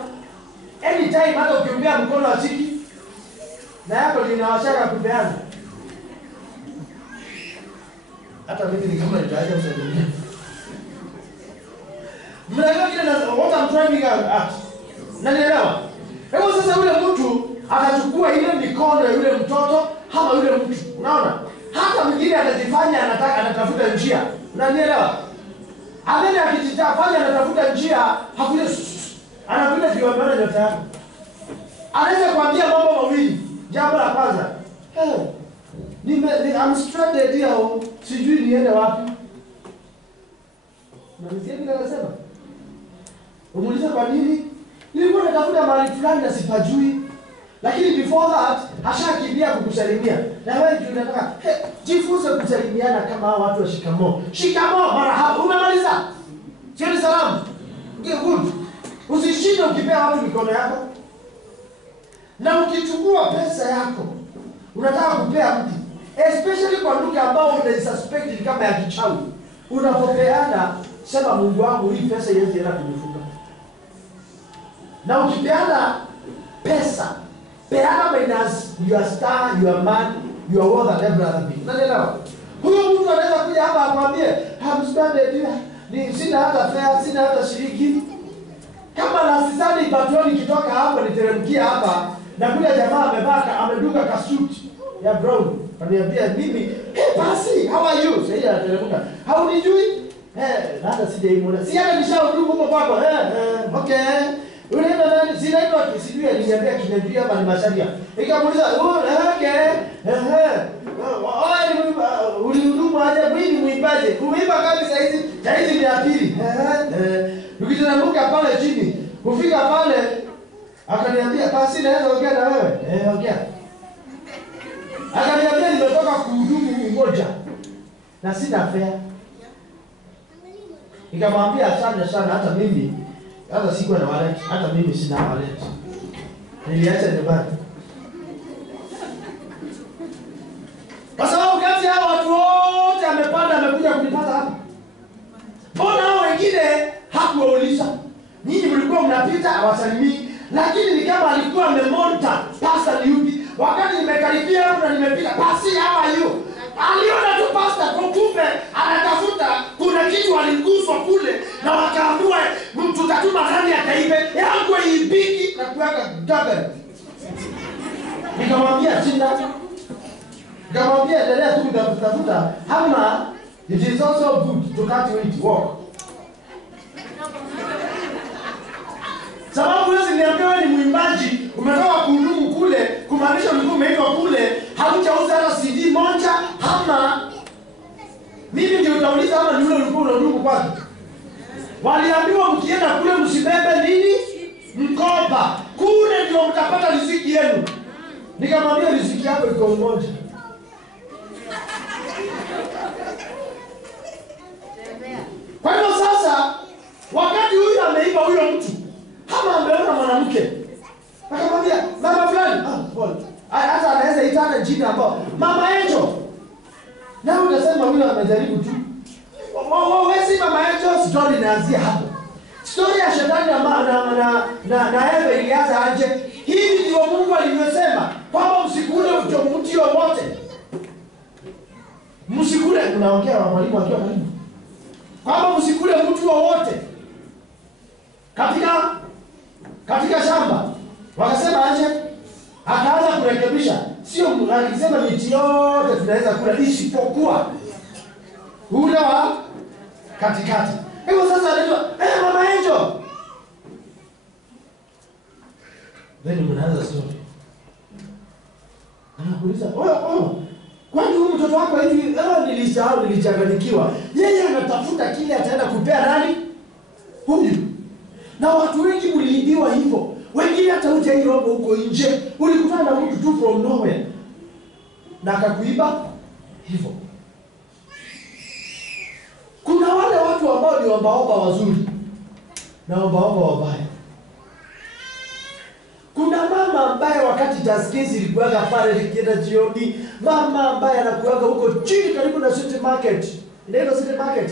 Anytime hata ukimpea mkono wa chiki na yako linawashaka kupeana. Hata mimi ni kama nitaacha usaidia. Mnaelewa kile na what I'm trying at. Nanielewa? Hebu sasa yule mtu atachukua ile mikono ya yule mtoto ama yule mtu. Unaona? Hata mwingine atajifanya anatafuta njia. Unanielewa? Amene akijitafanya anatafuta njia, hakuna anakuja kiwambana nyota yako. Anaweza kuambia mambo mawili. Jambo la kwanza, I'm stranded here, sijui niende wapi. Na msieni anasema, umuulize kwa nini? Nilikuwa natafuta mahali fulani na sipajui. Lakini before that, hashakimbia kukusalimia. Na wewe ndio unataka, jifunze kusalimiana kama watu wa shikamoo. Shikamoo, marahaba. Umemaliza? Sio ni salamu. Good. Usishinde ukipea watu mikono yako. Na ukichukua pesa yako, unataka kupea mtu, especially kwa duka ambao unasuspect kama ya kichawi. Unapopeana, sema Mungu wangu hii pesa iweze enda kunifunga. Na ukipeana pesa, peana minus your star, your man, your worth and every other thing. Unaelewa? Huyo mtu anaweza kuja hapa akwambie, I'm stranded here. Ni sina hata fare, sina hata shilingi. Kama na sisani patroni kitoka hapa niteremkia hapa na kule jamaa ameduka kasuti ya brown. Ananiambia mimi, "Hey Pasi, how are you?" Sasa anateremka. "Haunijui?" Hata sijaimuona. Si hata nishahudumu huko kwako. Okay. Unaenda nani? Sinaitwa sijui aliniambia kinajua hapa ni Masharia. Nikamuuliza, okay. Ulihudumu aje? Mimi muimbaje? Umeimba kabisa hizi. Hizi ni ya pili. Ukiteremka pale chini, kufika pale akaniambia, "Pasi naweza ongea na wewe?" Ongea. Akaniambia nimetoka kuhudumu ngoja. na sina fare. Nikamwambia asante sana, hata mimi hata sikuwa na wallet, hata mimi sina wallet. Niliacha nyumbani. Kwa sababu kati ya watu wote amepanda amekuja kunipata hapa. Mbona hao wengine hakuwauliza? Nyinyi mlikuwa mnapita awasalimii, lakini ni kama alikuwa amemonta pasta yupi. Wakati nimekaribia hapo na nimepita, basi hawa hiyo. Aliona tu pasta kumbe anatafuta, kuna kitu aliguswa kule na wakaamua mtu tatuma nani ataibe. Yangu ibiki na kuweka daga. Nikamwambia sina. Nikamwambia endelea tu kutafuta. Ama it is also good to cut weight walk. Sababu wewe niambia wewe ni mwimbaji, umetoka kuhudumu kule, kumaanisha ulikuwa umeitwa kule, haujauza hata CD moja, ama mimi ndio utauliza ama ni yule ulikuwa unahudumu kwake. Waliambiwa mkienda kule msibebe nini? Mkoba. Kule ndio mtapata riziki yenu. Nikamwambia riziki yako iko moja. Kwa hiyo sasa wakati huyu ameiba huyo mtu, kama ameona mwanamke, akamwambia mama fulani, hata anaweza itana jina ambao mama Angel. Na unasema huyo amejaribu tu. Wewe si mama Angel, story inaanzia hapo. Story ya shetani na Eva ilianza aje? Hivi ndio Mungu alivyosema kwamba msikule mti wowote. Msikule, unaongea na mwalimu akiwa karibu. Kwamba msikule mti wowote katika shamba. Wakasema aje? Akaanza kurekebisha. Sio alisema miti yote tunaweza kula isipokuwa ule wa katikati. Hivyo sasa anaitwa mama Angel. Then mnaanza story. Anakuuliza, kwani huyu mtoto wako hivi nilichanganyikiwa. Yeye anatafuta kile ataenda kupea nani? Huyu. Na watu wengi mliibiwa hivyo. Wengine hata uje hii robo huko nje, ulikutana na mtu tu from nowhere na akakuiba hivyo. Kuna wale watu ambao ni ombaomba wazuri na ombaomba wabaya. Kuna mama ambaye wakati taskizi ilikuwaga pale likienda jioni, mama ambaye anakuaga huko chini karibu na City Market. Inaitwa City Market.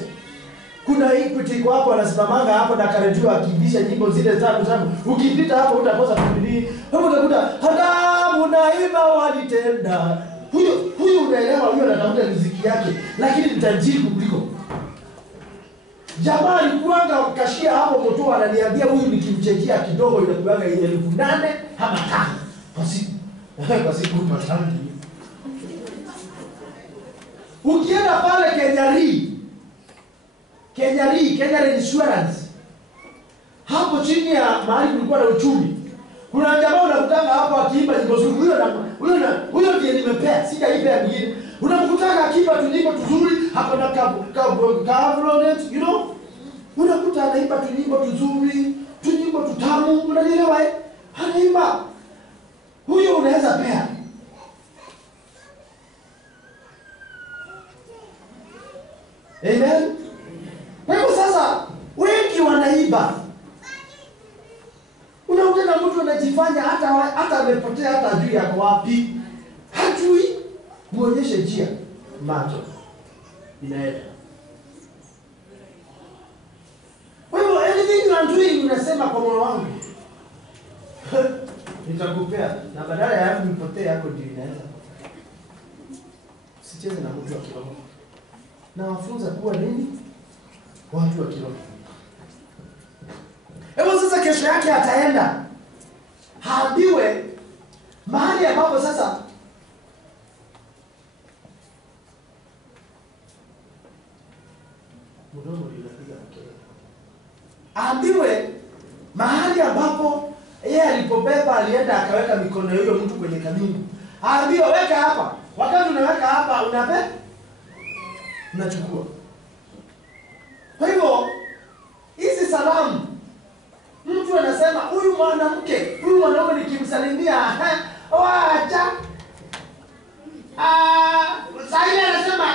Kuna Equity kwa hapo anasimamanga hapo na karejua akimbisha nyimbo zile tatu. Ukipita hapo utakosa kuhubiri. Hapo utakuta hadamu naima walitenda. Huyo unaelewa, huyo anatafuta riziki yake, lakini ni tajiri kuliko. Jamaa alikuanga kashia hapo moto, ananiambia huyu nikimchekea kidogo inakuanga 8,000 ama 5 kwa siku. Kwa siku matano. Ukienda pale Kenya Insurance, hapo chini ya mahali kulikuwa na uchumi, kuna jamaa unakutanga hapo akiimba nyimbo nzuri. Huyo ndiye nimepea, sijaipea mwingine. Unamkutanga akiimba tunyimbo tuzuri, hapo na Kavlonet, you know? Unakuta anaimba tunyimbo tuzuri, tunyimbo tutamu, unanielewa eh? Anaimba. Huyo unaweza pea. Amen. Kwa hivyo sasa wengi wanaiba. Unaona mtu anajifanya hata amepotea, hata ajui yako wapi. Hajui, muonyeshe njia, macho inaenda. Kwa hivyo anything you are doing unasema kwa moyo wangu nitakupea, na badala ya yangu nipotee yako ndio inaenda. Sicheze na mtu wa kiroho. Na wafunza kuwa nini? Watu wa kiroho. Hebu sasa kesho yake ataenda, haambiwe mahali ambapo sasa mdomo linapiga kelele. Aambiwe mahali ambapo yeye alipobeba alienda akaweka mikono hiyo mtu kwenye kabini. Aambiwe weka hapa. Wakati unaweka hapa unachukua. Kwa hivyo hizi salamu, mtu anasema huyu mwanamke, huyu mwanaume nikimsalimia wacha. Sasa anasema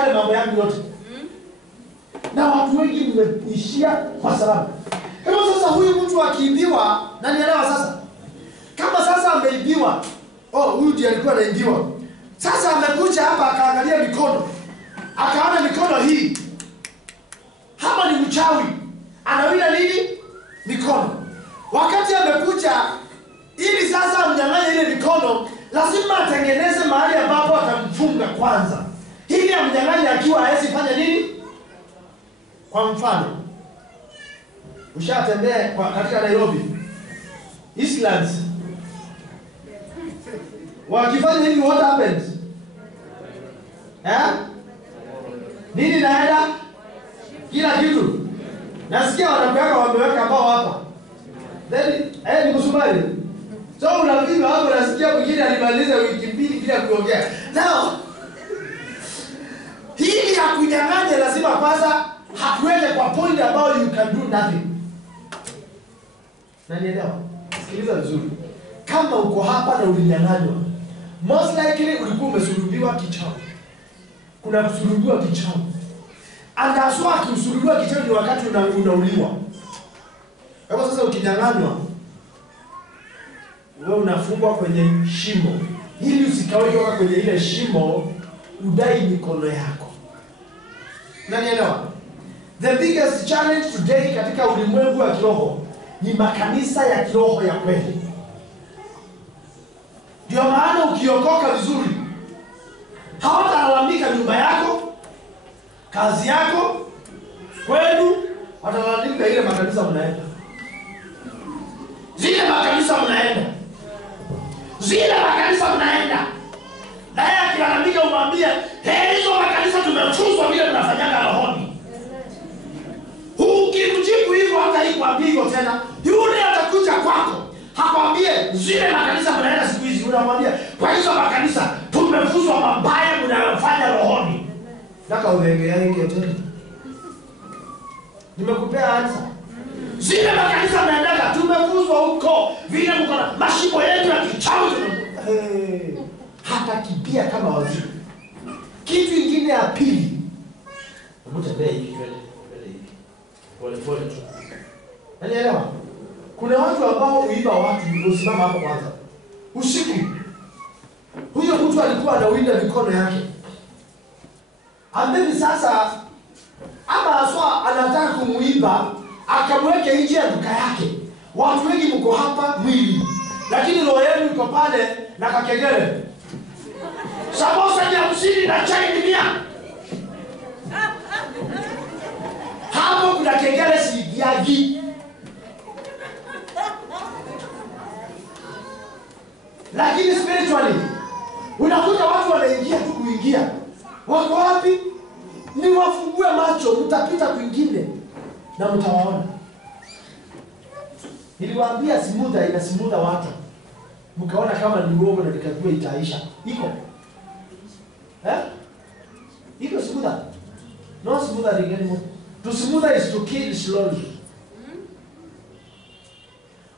yale mambo yangu yote. Na watu wengi mmeishia kwa sababu. Kama sasa huyu mtu akiibiwa, na nielewa sasa. Kama sasa ameibiwa, huyu ndiye alikuwa anaibiwa. Sasa amekuja hapa akaangalia mikono. Akaona mikono hii. Hapa ni mchawi. Anawina nini? Mikono. Wakati amekuja ili sasa amnyang'anye ile mikono, lazima atengeneze mahali ambapo atamfunga kwanza. Ili amnyang'anye akiwa hawezi fanya nini? Kwa mfano, ushatembea katika Nairobi, Eastlands. Wakifanya hivi what happens? Nini naenda? Kila kitu. Nasikia wanakuweka wameweka ambao hapa. Then ni kusubiri. So unapiga hapo nasikia mwingine alimaliza wiki mbili bila kuongea. Now hili ya kunyang'anya lazima kwanza hakuweke kwa point ambayo you can do nothing. Na nielewa. Sikiliza vizuri. Kama uko hapa na ulinyang'anywa, most likely ulikuwa umesulubiwa kichawi. Kuna kusulubiwa kichawi. Andaswa kusulubiwa kichawi ni wakati unauliwa. Kwa sasa ukinyang'anywa, wewe unafungwa kwenye shimo. Ili usikawe kutoka kwenye ile shimo udai mikono yako. Unanielewa? The biggest challenge today katika ulimwengu wa kiroho ni makanisa ya kiroho ya kweli. Ndio maana ukiokoka vizuri, hawatalalamika nyumba yako, kazi yako, kwenu, watalalamika ile makanisa mnaenda. Zile makanisa mnaenda. Na yeye akilalamika umwambie, hizo makanisa tumefuzwa vile tunafanyanga rohoni. Ukimjibu hivyo hata ikwambie tena, yule atakuja kwako. Hakwambie zile makanisa mnaenda siku hizi, unamwambia kwa hizo makanisa tumefuzwa mabaya mnayofanya rohoni. Nataka uengelee tena. Nimekupea answer. Zile makanisa mnaenda tumefuzwa huko vile mko na mashimo yetu ya kichawi. Hata kipia kama wazimu. Kitu kingine ya pili. Mtembee hivi pole tu. Unanielewa? Kuna watu ambao huiba watu, usimama hapo kwanza. Usiku. Huyo mtu alikuwa anawinda mikono yake. Ambaye sasa ama aswa anataka kumuiba, akamweke nje ya duka yake. Watu wengi mko hapa mwili, lakini roho yenu iko pale na kakegele. Samosa ni 50 na chai ni 100. Hapo kuna kegele sigiagi. Lakini spiritually unakuta watu wanaingia tu kuingia. Wako wapi? Ni wafungue macho, mtapita kwingine na mtawaona. Niliwaambia simuda inasimuda watu. Mkaona kama ni uongo na nikajua itaisha. Iko. Iko simuda. No simuda again. To simuda is to kill slowly.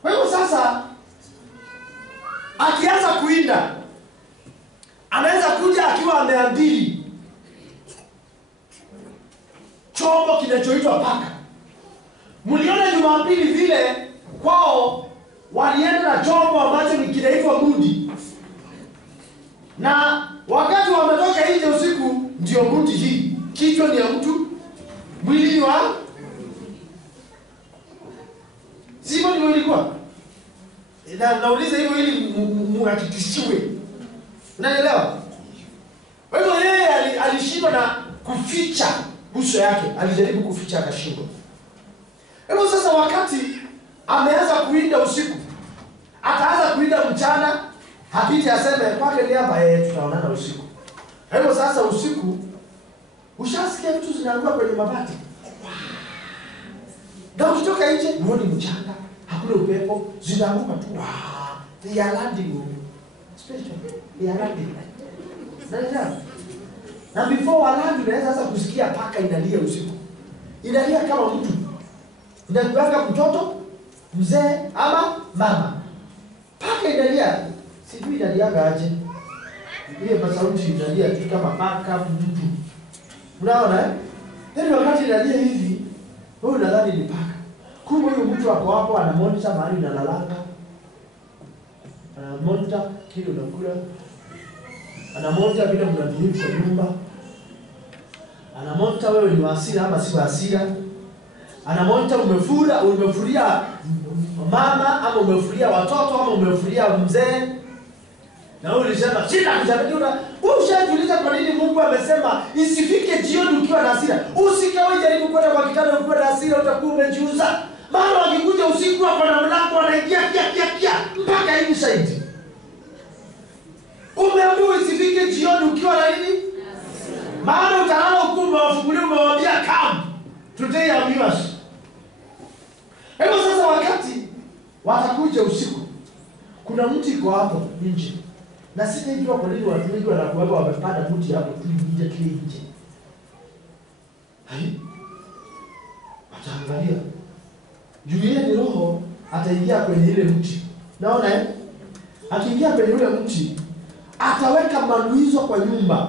Kwa hiyo sasa akianza kuinda, anaweza kuja akiwa ameabiri chombo kinachoitwa paka. Mliona Jumapili vile kwao walienda na chombo ambacho kinaitwa budi. Na wakati wametoka nje usiku ndio budi hii. Kichwa ni ya mtu, mwili wa sio ndio ilikuwa. Nauliza hivyo ili muhakikishiwe. Unaelewa? Kwa hivyo yeye alishindwa na kuficha uso yake, alijaribu kuficha akashindwa. Hebu sasa wakati ameanza kuinda usiku, ataanza kuinda mchana, hapiti aseme kwake ni hapa tutaonana usiku. Hebu sasa usiku ushasikia vitu zinaanguka kwenye mabati. Na ukitoka nje uone mchanga, hakuna upepo, zinaanguka tu. They are landing. Spiritual. They are landing. Na before walandi unaweza sasa kusikia paka inalia usiku. Inalia kama mtu. Inakuanga mtoto, mzee ama mama. Paka inalia. Sijui inaliaga aje. Ile sauti inalia tu kama paka mtu. Unaona eh? Yaani wakati inalia hivi, wewe unadhani ni paka. Kumbe huyo mtu wako hapo ana monitor mahali unalalanga. Ana monitor kile unakula. Ana monitor vile mnavyoishi kwa nyumba. Ana monitor wewe ni hasira ama si hasira. Ana monitor umefuria mama ama umefuria watoto ama umefuria mzee. Na wewe ulisema sina kujadiliana. Wewe ushajiuliza kwa nini Mungu amesema isifike jioni ukiwa na hasira. Usikawe jaribu kwenda kwa kitanda ukiwa na hasira, utakuwa umejiuza. Maana wakikuja usiku hapo na mlango wanaingia kia mpaka inside. Umeambiwa isifike jioni ukiwa na nini? Maana utalala hukumu wafunguliwa umewambia come. Today I'm yours. Hebu sasa wakati watakuja usiku. Kuna mti iko hapo nje. Na sijajua kwa nini watu wengi wanakuwa wamepanda mti hapo tu nje. Hai. Ataangalia. Julia ni roho ataingia kwenye ile mti. Naona eh? Akiingia kwenye ule mti ataweka manuizo kwa nyumba.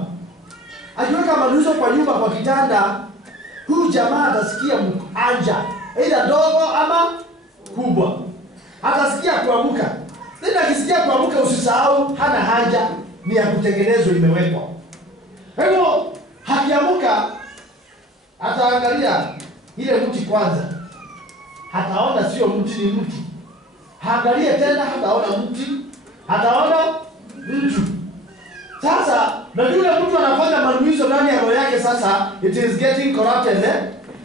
Akiweka manuizo kwa nyumba kwa kitanda, huyu jamaa atasikia anja, aidha dogo ama kubwa. Atasikia kuamka. Tena akisikia kuamka usisahau hana haja ni ya kutengenezwa imewekwa. Hivyo hakiamka ataangalia ile mti kwanza. Hataona sio mti ni mti. Haangalie tena hataona mti, hataona mtu. Sasa na yule mtu anafanya manuizo ndani ya roho yake sasa it is getting corrupted eh?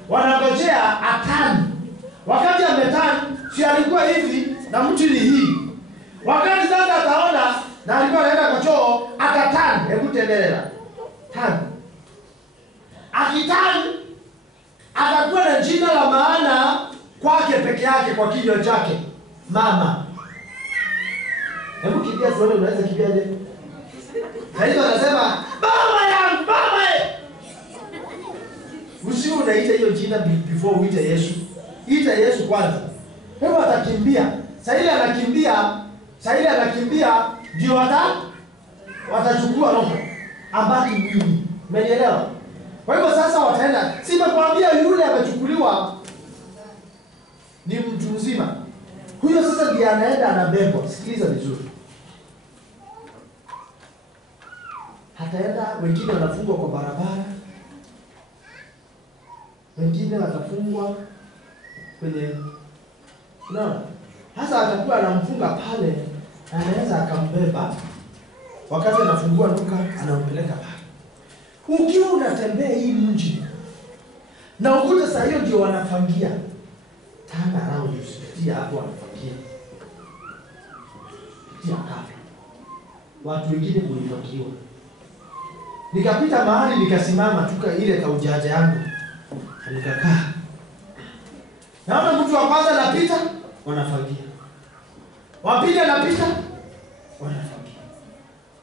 Wanangojea atani. Wakati ametani si alikuwa hivi na mti ni hii. Wakati sasa ataona na alikuwa anaenda kwa choo atatani, hebu tendelea. Tani. Akitani atakuwa na jina la maana kwake peke yake kwa kinywa chake. Mama. Hebu kimbia tuone unaweza kimbiaje? Sasa anasema mama yangu, mama. Usiwe unaita hiyo jina before uite Yesu. Ita Yesu kwanza. Hebu atakimbia. Sasa ile anakimbia ndio watachukua roho. Abaki mwili. Umeelewa? Kwa hivyo sasa wataenda. Simekwambia yule amechukuliwa ni mtu mzima. Huyo sasa ndiye anaenda anabebwa. Sikiliza vizuri. Hataenda, wengine wanafungwa kwa barabara. Wengine watafungwa kwenye hasa atakuwa anamfunga pale, anaweza akambeba. Wakati anafungua duka, anampeleka pale. Ukiwa unatembea hii mji na ukuta saa hiyo ndio wanafangia. Tana around usipitia hapo wanafangia. Tia kafe. Watu wengine kulifakiwa. Nikapita mahali nikasimama tuka ile kaujaja yangu. Nikakaa. Naona mtu wa kwanza anapita, wanafagia. Wa pili anapita, wanafagia.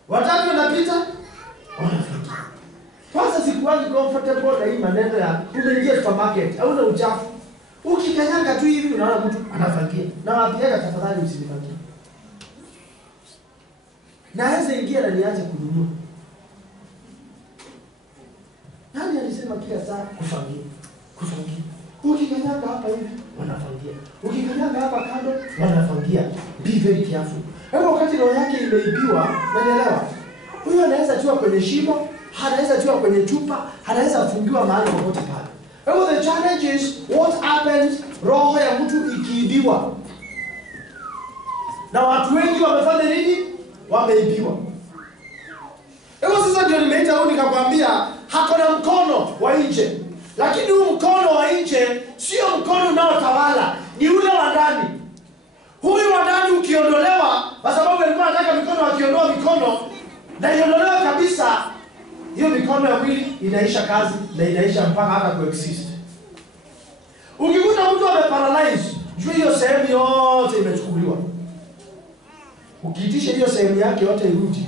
Watatu anapita, wanafagia. Kwanza sikuangi comfortable na hii maneno ya umeingia supermarket, hauna uchafu. Ukikanyanga tu hivi unaona mtu anafagia. Na wapiaga tafadhali usinifagie. Naweza ingia na niache kununua. Nani alisema kila saa kufagia? Kufagia. Ukikanyaga hapa hivi wanafagia. Ukikanyaga hapa kando wanafagia. Be very careful. Hapo wakati roho yake imeibiwa, unanielewa? Huyo anaweza tiwa kwenye shimo, anaweza tiwa kwenye chupa, anaweza kufungiwa mahali popote pale. Hapo the challenge is what happens roho ya mtu ikiibiwa. Na watu wengi wamefanya nini? Wameibiwa. Hapo sasa ndio nimeita huyu nikakwambia hakuna mkono wa nje. Lakini huu mkono wa nje sio mkono unaotawala, ni ule wa ndani. Huyu wa ndani ukiondolewa, kwa sababu alikuwa anataka mikono, akiondoa mikono na iondolewa kabisa, hiyo mikono ya mwili inaisha kazi na inaisha mpaka hata kuexist. Ukikuta mtu ameparalyze, jua hiyo sehemu yote imechukuliwa. Ukiitisha hiyo sehemu yake yote irudi,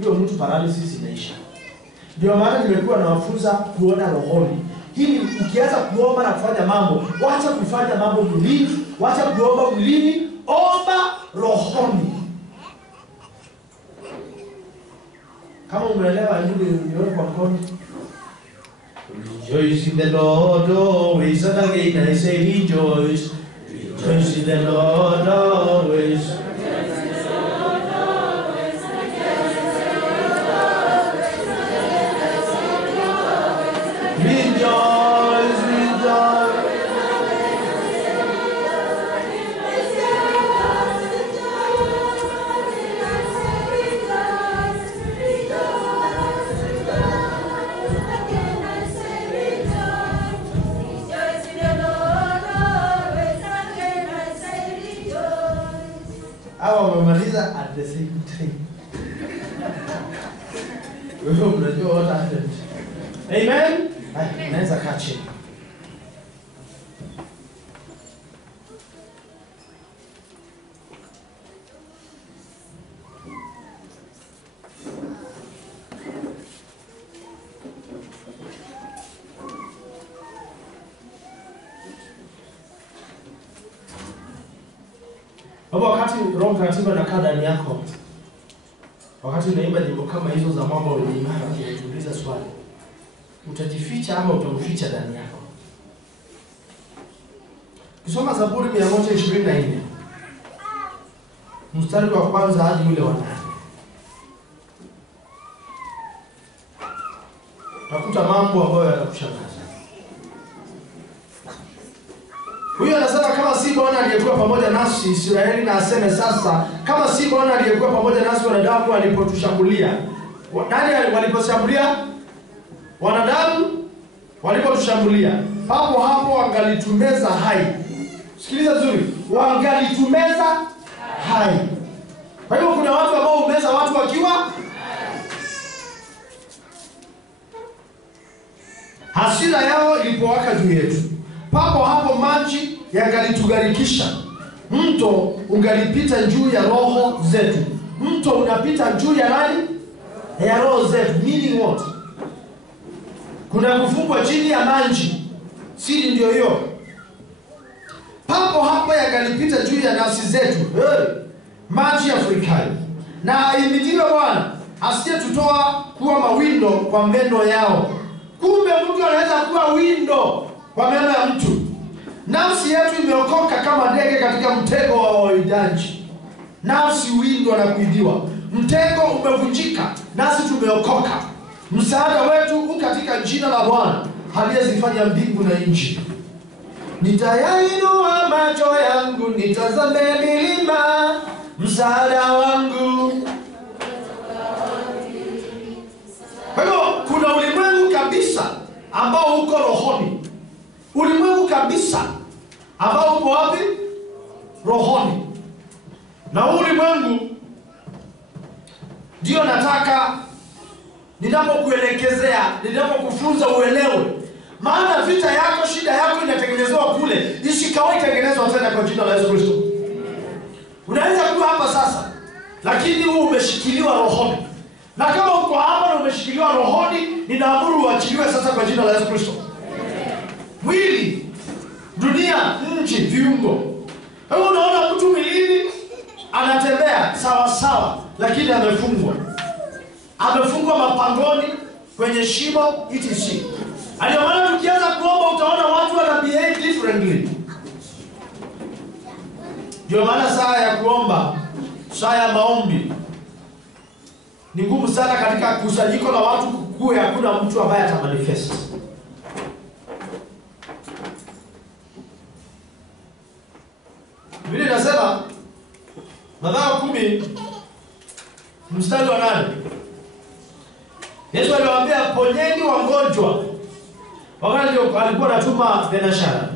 hiyo mtu paralysis inaisha. Ndio maana nimekuwa nawafunza kuona rohoni. Hili ukianza kuomba na kufanya mambo, wacha kufanya mambo mwilini, wacha kuomba mwilini, omba rohoni. Kama umeelewa yule nione kwa mkono. Rejoice in the Lord always, and again I say rejoice. Rejoice in the Lord always. Rejoice, rejoice. Wamemaliza at the same time. Wewe unajua what happened. Amen. Naweza kaa chini. Wakati Roho Mtakatifu anakaa ndani yako, wakati unaimba nyimbo kama hizo za mambo wenye imani, unajiuliza swali, utajificha ama utamficha ndani yako? Kisoma Zaburi 124 mstari wa kwanza hadi ule wa 8, utakuta mambo ambayo yatakushangaza. Huyo anasema kama si Bwana aliyekuwa pamoja nasi Israeli, na aseme sasa kama si Bwana aliyekuwa pamoja nasi wanadamu walipotushambulia. Nani waliposhambulia? Wanadamu walipotushambulia. Hapo hapo wangalitumeza hai. Sikiliza vizuri, wangalitumeza hai. Kwa hiyo kuna watu ambao umeza watu wakiwa hasira yao ilipowaka juu yetu. Papo hapo maji yangalitugarikisha. Mto ungalipita juu ya roho zetu. Mto unapita juu ya nani? Ya roho zetu. Meaning what? Kuna kufungwa chini ya maji. Siri ndio hiyo. Papo hapo yangalipita juu ya nafsi zetu. Maji ya furikali. Na imitiwe Bwana asiyetutoa kuwa mawindo kwa meno yao. Kumbe mtu anaweza kuwa windo kwa meno ya mtu. Nafsi yetu imeokoka kama ndege katika mtego wa wawindaji. Nafsi windwa na kuibiwa. Mtego umevunjika, nasi tumeokoka. Msaada wetu uko katika jina la Bwana aliyezifanya mbingu na nchi. Nitayainua macho yangu nitazame milima, msaada wangu. Kwa hiyo kuna ulimwengu kabisa ambao uko rohoni. Ulimwengu kabisa ambao uko wapi? Rohoni. Na ulimwengu ndio nataka ninapokuelekezea, ninapokufunza uelewe. Maana vita yako, shida yako inatengenezwa kule, isikawahi tengenezwa tena kwa jina la Yesu Kristo. Unaweza kuwa hapa sasa, lakini wewe umeshikiliwa rohoni. Na kama uko hapa na umeshikiliwa rohoni, ninaamuru uachiliwe sasa kwa jina la Yesu Kristo. Mwili, dunia, nchi, viungo. Wewe unaona mtu mwilini anatembea sawa sawa, lakini amefungwa. Amefungwa mapangoni, kwenye shimo, etc. Ndio maana tukianza kuomba utaona watu wana behave differently. Ndio maana saa ya kuomba, saa ya maombi ni ngumu sana katika kusanyiko la watu kukue, hakuna mtu ambaye atamanifest. Biblia inasema Mathayo 10 mstari wa 8. Yesu aliwaambia ponyeni wagonjwa. Wakati alikuwa anatuma Benashara,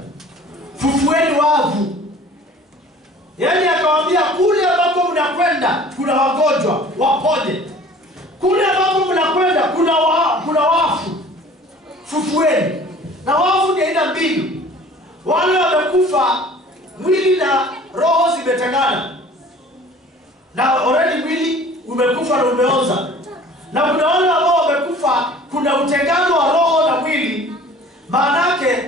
fufueni wafu. Yaani akawaambia kule ambapo mnakwenda kuna wagonjwa, waponye. Kule ambapo mnakwenda kuna wafu, fufueni. Na wafu ni aina mbili. Wale wamekufa mwili na roho zimetengana. Na already mwili umekufa na umeoza. Na kuna wale ambao wamekufa, kuna utengano wa roho na mwili. Maana yake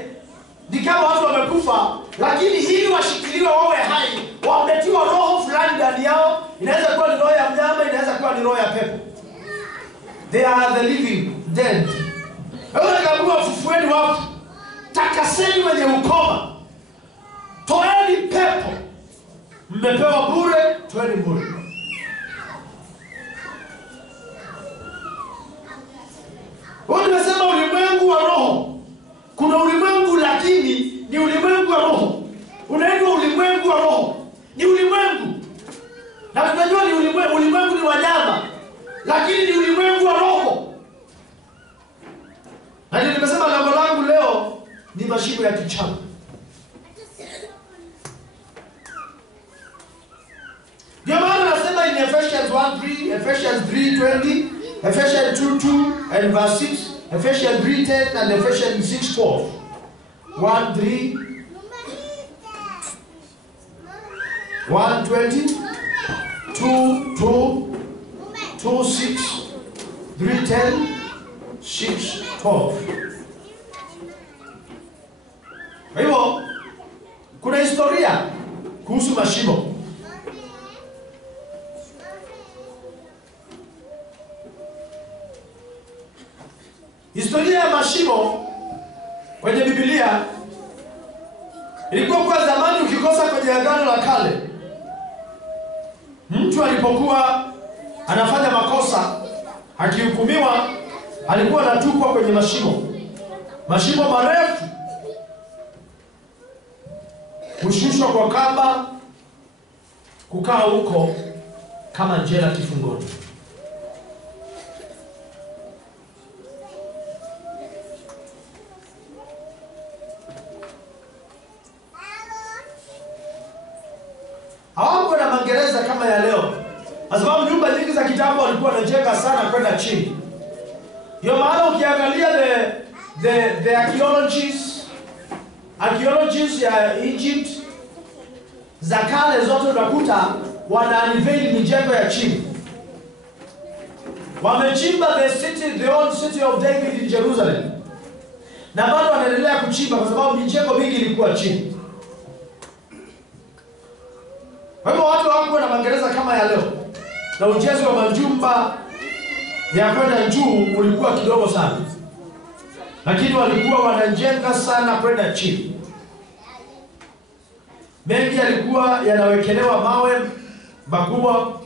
ni kama watu wamekufa, lakini ili washikiliwe wawe hai, wametiwa roho fulani ndani yao. Inaweza kuwa ni roho ya mnyama, inaweza kuwa ni roho ya pepo. They are the living dead. Wewe kama fufueni takaseni wenye ukoma, toeni pepo, mmepewa bure, toeni bure. Nimesema ulimwengu wa roho. Kuna ulimwengu lakini ni ulimwengu wa roho. Unaitwa ulimwengu wa roho. Ni ulimwengu. Na tunajua ni ulimwengu. Ulimwengu ni wanyama. Lakini ni ulimwengu wa roho. Na nimesema lengo langu leo ni mashimo ya kichawi. Ndio maana nasema in Ephesians 1:3, Ephesians 3:20, Ephesians 2:2 and verse 6, Ephesians 3:10 and Ephesians 6:12. 1:3, 1:20, 2:2, 2:6, 3:10, 6:12. Kwa hivyo kuna historia kuhusu mashimo. Historia ya mashimo kwenye Biblia ilikuwa kwa zamani. Ukikosa kwenye Agano la Kale, mtu alipokuwa anafanya makosa akihukumiwa, alikuwa anatupwa kwenye mashimo marefu, kushushwa kwa kamba, kukaa huko kama jela kifungoni. Hawakuwa na magereza kama ya leo, kwa sababu nyumba nyingi za kitambo walikuwa wanajenga sana kwenda chini. Ndio maana ukiangalia the archaeologists ya Egypt za kale zote unakuta wana unveil mijengo ya chini. Wamechimba the old city of David in Jerusalem, na bado wanaendelea kuchimba kwa sababu mijengo mingi ilikuwa chini. Kwa hivyo watu hawakuwa na magereza kama ya leo, na ujenzi wa majumba ya kwenda juu ulikuwa kidogo sana, lakini walikuwa wanajenga sana kwenda chini. Mengi yalikuwa yanawekelewa mawe makubwa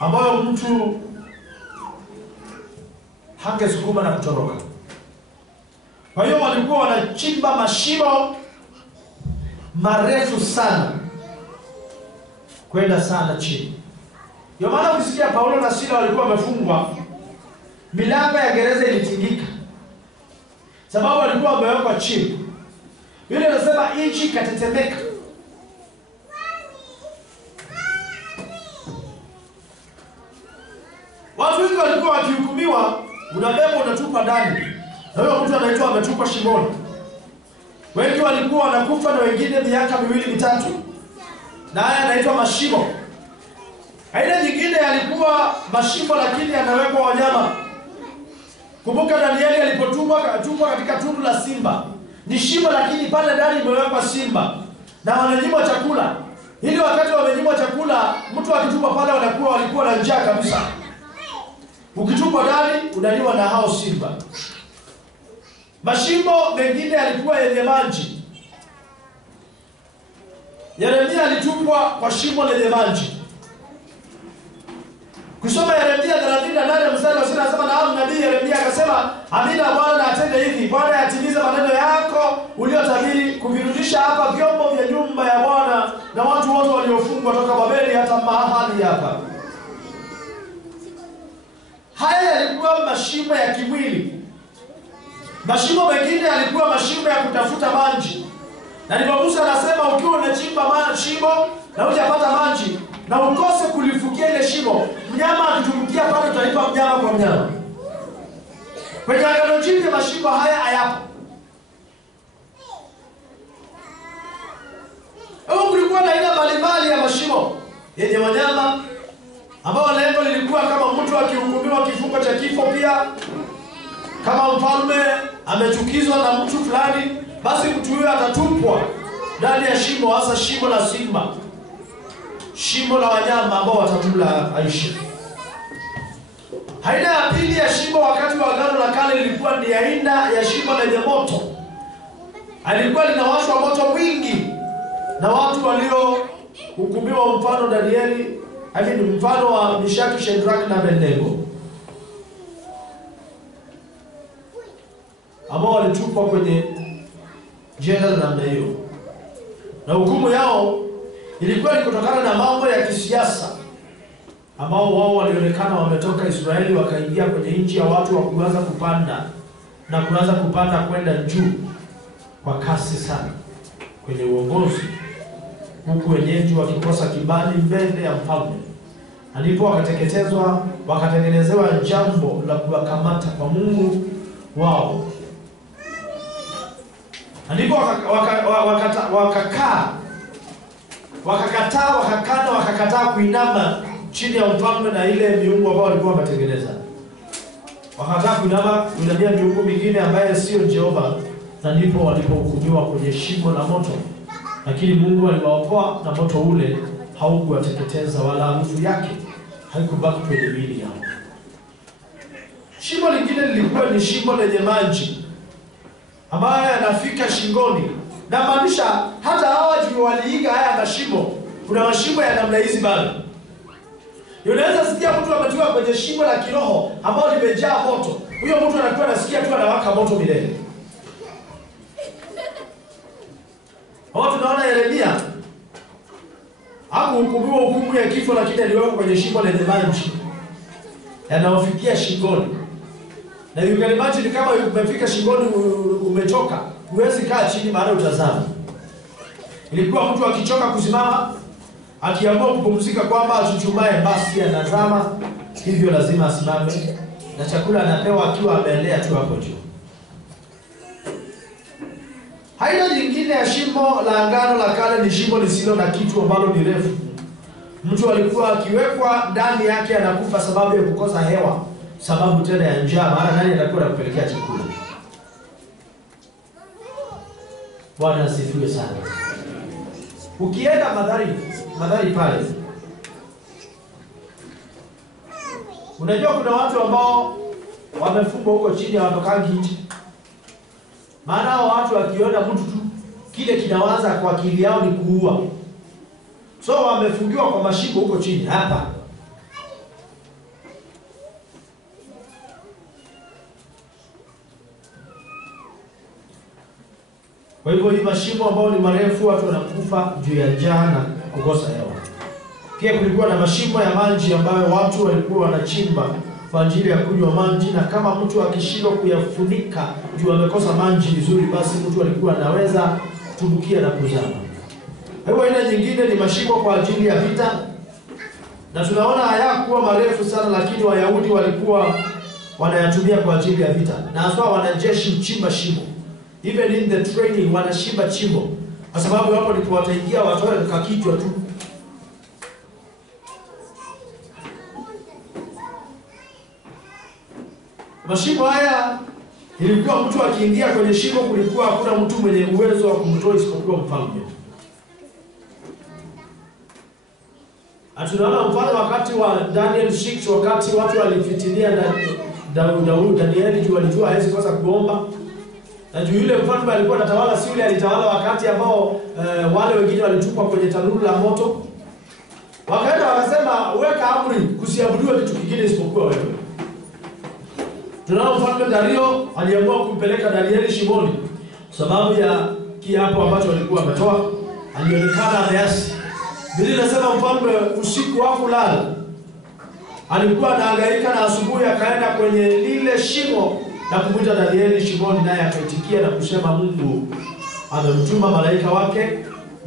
ambayo mtu hangesukuma na kutoroka. Kwa hiyo walikuwa wanachimba mashimo marefu sana kwenda sana chini. Ndio maana ukisikia Paulo na Sila walikuwa wamefungwa, milango ya gereza ilitingika, sababu walikuwa wamewekwa chini. Biblia inasema nchi ikatetemeka. Watu wengi walikuwa wakihukumiwa, unabeba unatupa ndani, na huyo mtu anaitwa ametupa shimoni. Wengi walikuwa wanakufa, na wengine miaka 2-3, na haya anaitwa mashimo. Aina nyingine yalikuwa mashimo lakini yanawekwa wanyama. Kumbuka Danieli alipotupwa katika tundu la simba. Ni shimo lakini pale ndani imewekwa simba, na wananyimwa chakula. Ili wakati wamenyimwa chakula, mtu akitupa pale walikuwa na njaa kabisa. Ukitupwa ndani unaliwa na hao simba. Mashimo mengine yalikuwa yenye maji. Yeremia alitupwa kwa shimo lenye maji. Kusoma Yeremia 38 mstari wa 6 anasema, na nabii Yeremia akasema, amina Bwana atende hivi, Bwana yatimiza maneno yako uliyotabiri, kuvirudisha hapa vyombo vya nyumba ya Bwana na watu wote waliofungwa toka Babeli hata mahali hapa. Haya yalikuwa mashimo ya kimwili. Mashimo mengine yalikuwa mashimo ya kutafuta maji. Na ndipo Musa anasema, ukiwa unachimba shimo na hujapata maji na ukose kulifukia ile shimo, mnyama akitumbukia pale utalipa mnyama kwa mnyama. Kwenye Agano Jipya mashimo haya hayapo. Kulikuwa na aina mbalimbali ya mashimo yenye wanyama, ambao lengo lilikuwa kama mtu akihukumiwa kifungo cha kifo, pia kama mfalme amechukizwa na mtu fulani, basi mtu huyo atatupwa ndani ya shimo, hasa shimo la simba, shimo la wanyama ambao watamla aishi. Aina ya pili ya shimo wakati wa Agano la Kale ilikuwa ni aina ya shimo lenye moto. alikuwa linawashwa moto mwingi, na watu waliohukumiwa mfano Danieli, mfano wa Meshaki, Shadraka na Abednego, ambao walitupwa kwenye jela la namna hiyo. Na hukumu yao ilikuwa ni kutokana na mambo ya kisiasa, ambao wao walionekana wametoka Israeli wakaingia kwenye nchi ya watu wa kuanza kupanda na kuanza kupanda kwenda juu kwa kasi sana kwenye uongozi, huku wenyeji wakikosa kibali mbele ya mfalme. Ndipo wakatengenezewa jambo la kuwakamata kwa Mungu wao. Ndipo wakakataa kuinama chini ya mfalme na ile miungu ambao walikuwa wametengeneza. Wakakataa kuinamia miungu mingine ambaye sio Jehova, na ndipo walipohukumiwa kwenye shimo la moto. Lakini Mungu aliwaokoa, na moto ule haukuwateketeza wala harufu yake haikubaki kwenye miili yao. Shimo lingine lilikuwa ni shimo lenye maji ambayo yanafika shingoni. Na maanisha hata hawa juu waliiga haya mashimo. Kuna mashimo ya namna hizi bado. Unaweza sikia mtu ametiwa kwenye shimo la kiroho ambao limejaa moto. Huyo mtu anakuwa anasikia tu anawaka moto milele. Hapo tunaona Yeremia hakuhukumiwa hukumu ya kifo, lakini aliwekwa kwenye shimo lenye maji yanayofikia shingoni. Na you can imagine kama umefika shingoni umechoka, huwezi kaa chini maana utazama. Ilikuwa mtu akichoka kusimama, akiamua kupumzika kwamba achuchumae, basi anazama, hivyo lazima asimame, na chakula anapewa akiwa ameelea tu hapo juu. Aina nyingine ya shimo la Agano la Kale ni shimo lisilo na kitu ambalo ni refu. Mtu alikuwa akiwekwa ndani yake anakufa sababu ya kukosa hewa, sababu tena ya njaa, maana nani atakuwa anakupelekea chakula? Bwana asifiwe sana. Ukienda madhari pale, unajua kuna watu ambao wamefungwa huko chini hawatokangi nje. Maana hao watu wakiona mtu tu kile kinawaza kwa akili yao ni kuua. So wamefungiwa kwa mashimo huko chini hapa. Kwa hivyo ni mashimo ambao ni marefu, watu wanakufa juu ya njaa na kukosa hewa. Pia kulikuwa na mashimo ya maji ambayo watu walikuwa wanachimba kwa ajili ya kunywa maji, na kama mtu akishindwa kuyafunika juu amekosa maji vizuri, basi mtu alikuwa anaweza kutumbukia na kuzama. Hewa aina nyingine ni mashimo kwa ajili ya vita, na tunaona hayakuwa marefu sana, lakini Wayahudi walikuwa wanayatumia kwa ajili ya vita, na hasa wanajeshi uchimba shimo. Even in the training wanashimba chimbo, kwa sababu hapo ndipo wataingia watoe kakichwa tu. Mashimo haya ilikuwa mtu akiingia kwenye shimo, kulikuwa hakuna mtu mwenye uwezo wa kumtoa isipokuwa mfalme. Tunaona mfano wakati wa Daniel 6, wakati watu walifitinia Danieli juu walijua hawezi kosa kuomba. Na juu yule mfalme alikuwa anatawala, si yule alitawala wakati ambao wale wengine walitupwa kwenye tanuru la moto. Wakaenda wakasema, weka amri kusiabudiwe kitu kingine isipokuwa wewe. Tunaona mfalme Dario aliamua kumpeleka Danieli shimoni sababu ya kiapo ambacho alikuwa ametoa. Alionekana ameasi. Biblia inasema mfalme usiku hakulala. Alikuwa anahangaika, na asubuhi akaenda kwenye lile shimo na kumwita Danieli shimoni, naye akaitikia na kusema, Mungu amemtuma malaika wake,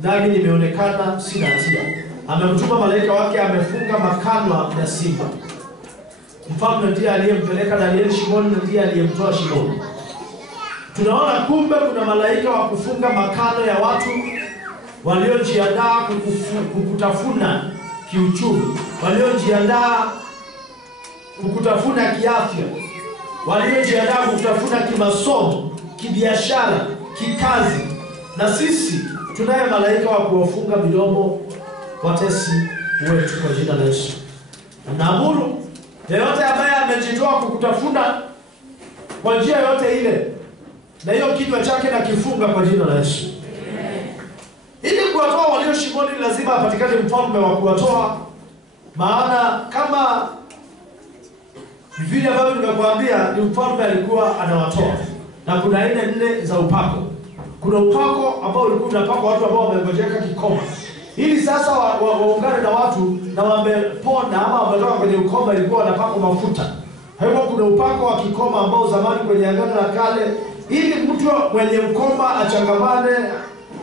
nami nimeonekana sina hatia. Amemtuma malaika wake, amefunga makanwa ya simba. Mfalme ndiye aliyempeleka Danieli shimoni, na ndiye aliyemtoa shimoni. Tunaona kumbe kuna malaika wa kufunga makano ya watu waliojiandaa kukutafuna kiuchumi, waliojiandaa kukutafuna kiafya, waliojiandaa kukutafuna kimasomo, kibiashara, kikazi. Na sisi tunaye malaika wa kuwafunga midomo watesi wetu kwa jina la Yesu. Naamuru yeyote ambaye amejitoa kukutafuna kwa njia yote ile, na hiyo kinywa chake na kifunga kwa jina la Yesu. Ili kuwatoa walio shimoni lazima apatikane mfalme wa kuwatoa. Maana kama vile ambavyo nimekuambia, ni mfalme alikuwa anawatoa. Na kuna aina 4 za upako. Kuna upako ambao ulikuwa unapakwa watu ambao wamegojeka kikoma. Ili sasa waungane na watu na wamepona ama wametoka kwenye ukoma, ilikuwa wanapakwa mafuta. Hivyo kuna upako wa kikoma ambao zamani kwenye Agano la Kale, ili mtu mwenye ukoma achangamane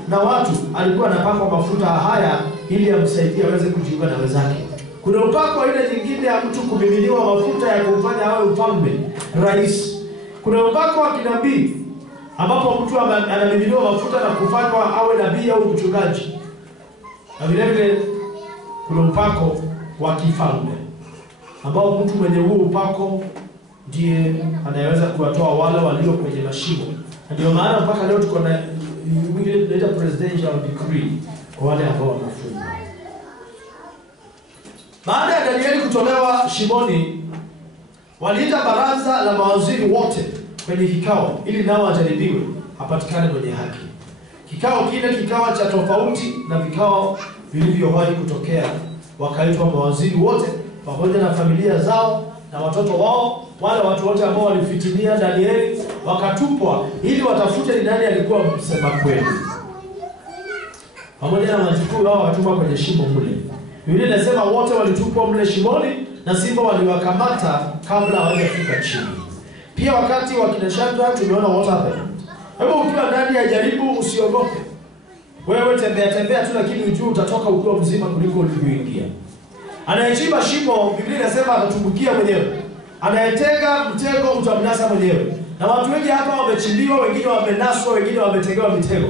na watu, alikuwa anapakwa mafuta haya ili amsaidie aweze kujiunga na wenzake. Kuna upako ile nyingine ya mtu kumiminiwa mafuta ya kumfanya awe mfalme, rais. Kuna upako wa kinabii ambapo mtu anamiminiwa mafuta na kufanywa awe nabii au mchungaji. Na vile vile kuna upako wa kifalme ambao mtu mwenye huo upako ndiye anayeweza kuwatoa wale walio kwenye mashimo. Ndio maana mpaka leo tuko na ile presidential decree kwa wale ambao wamefungwa. Baada ya Danieli kutolewa shimoni, waliita baraza la mawaziri wote kwenye kikao ili nao wajaribiwe apatikane mwenye haki. Kikao kile kikawa cha tofauti na vikao vilivyowahi kutokea. Wakaitwa mawaziri wote pamoja na familia zao na watoto wao. Wale watu wote ambao walifitinia Danieli wakatupwa ili watafute ni nani alikuwa msema kweli. Pamoja na wajukuu wao wakatupwa kwenye shimo mle. Biblia inasema wote walitupwa mle shimoni na simba waliwakamata kabla hawajafika chini. Pia wakati wa kina Shadraka tumeona what happened. Hebu ukiwa ndani ya jaribu usiogope. Wewe tembea tu, lakini ujue utatoka ukiwa mzima kuliko ulivyoingia. Anayechimba shimo, Biblia inasema atatumbukia mwenyewe. Anayetega mtego utamnasa mwenyewe. Na watu wengi hapa wamechimbiwa, wengine wamenaswa, wengine wametegewa mitego.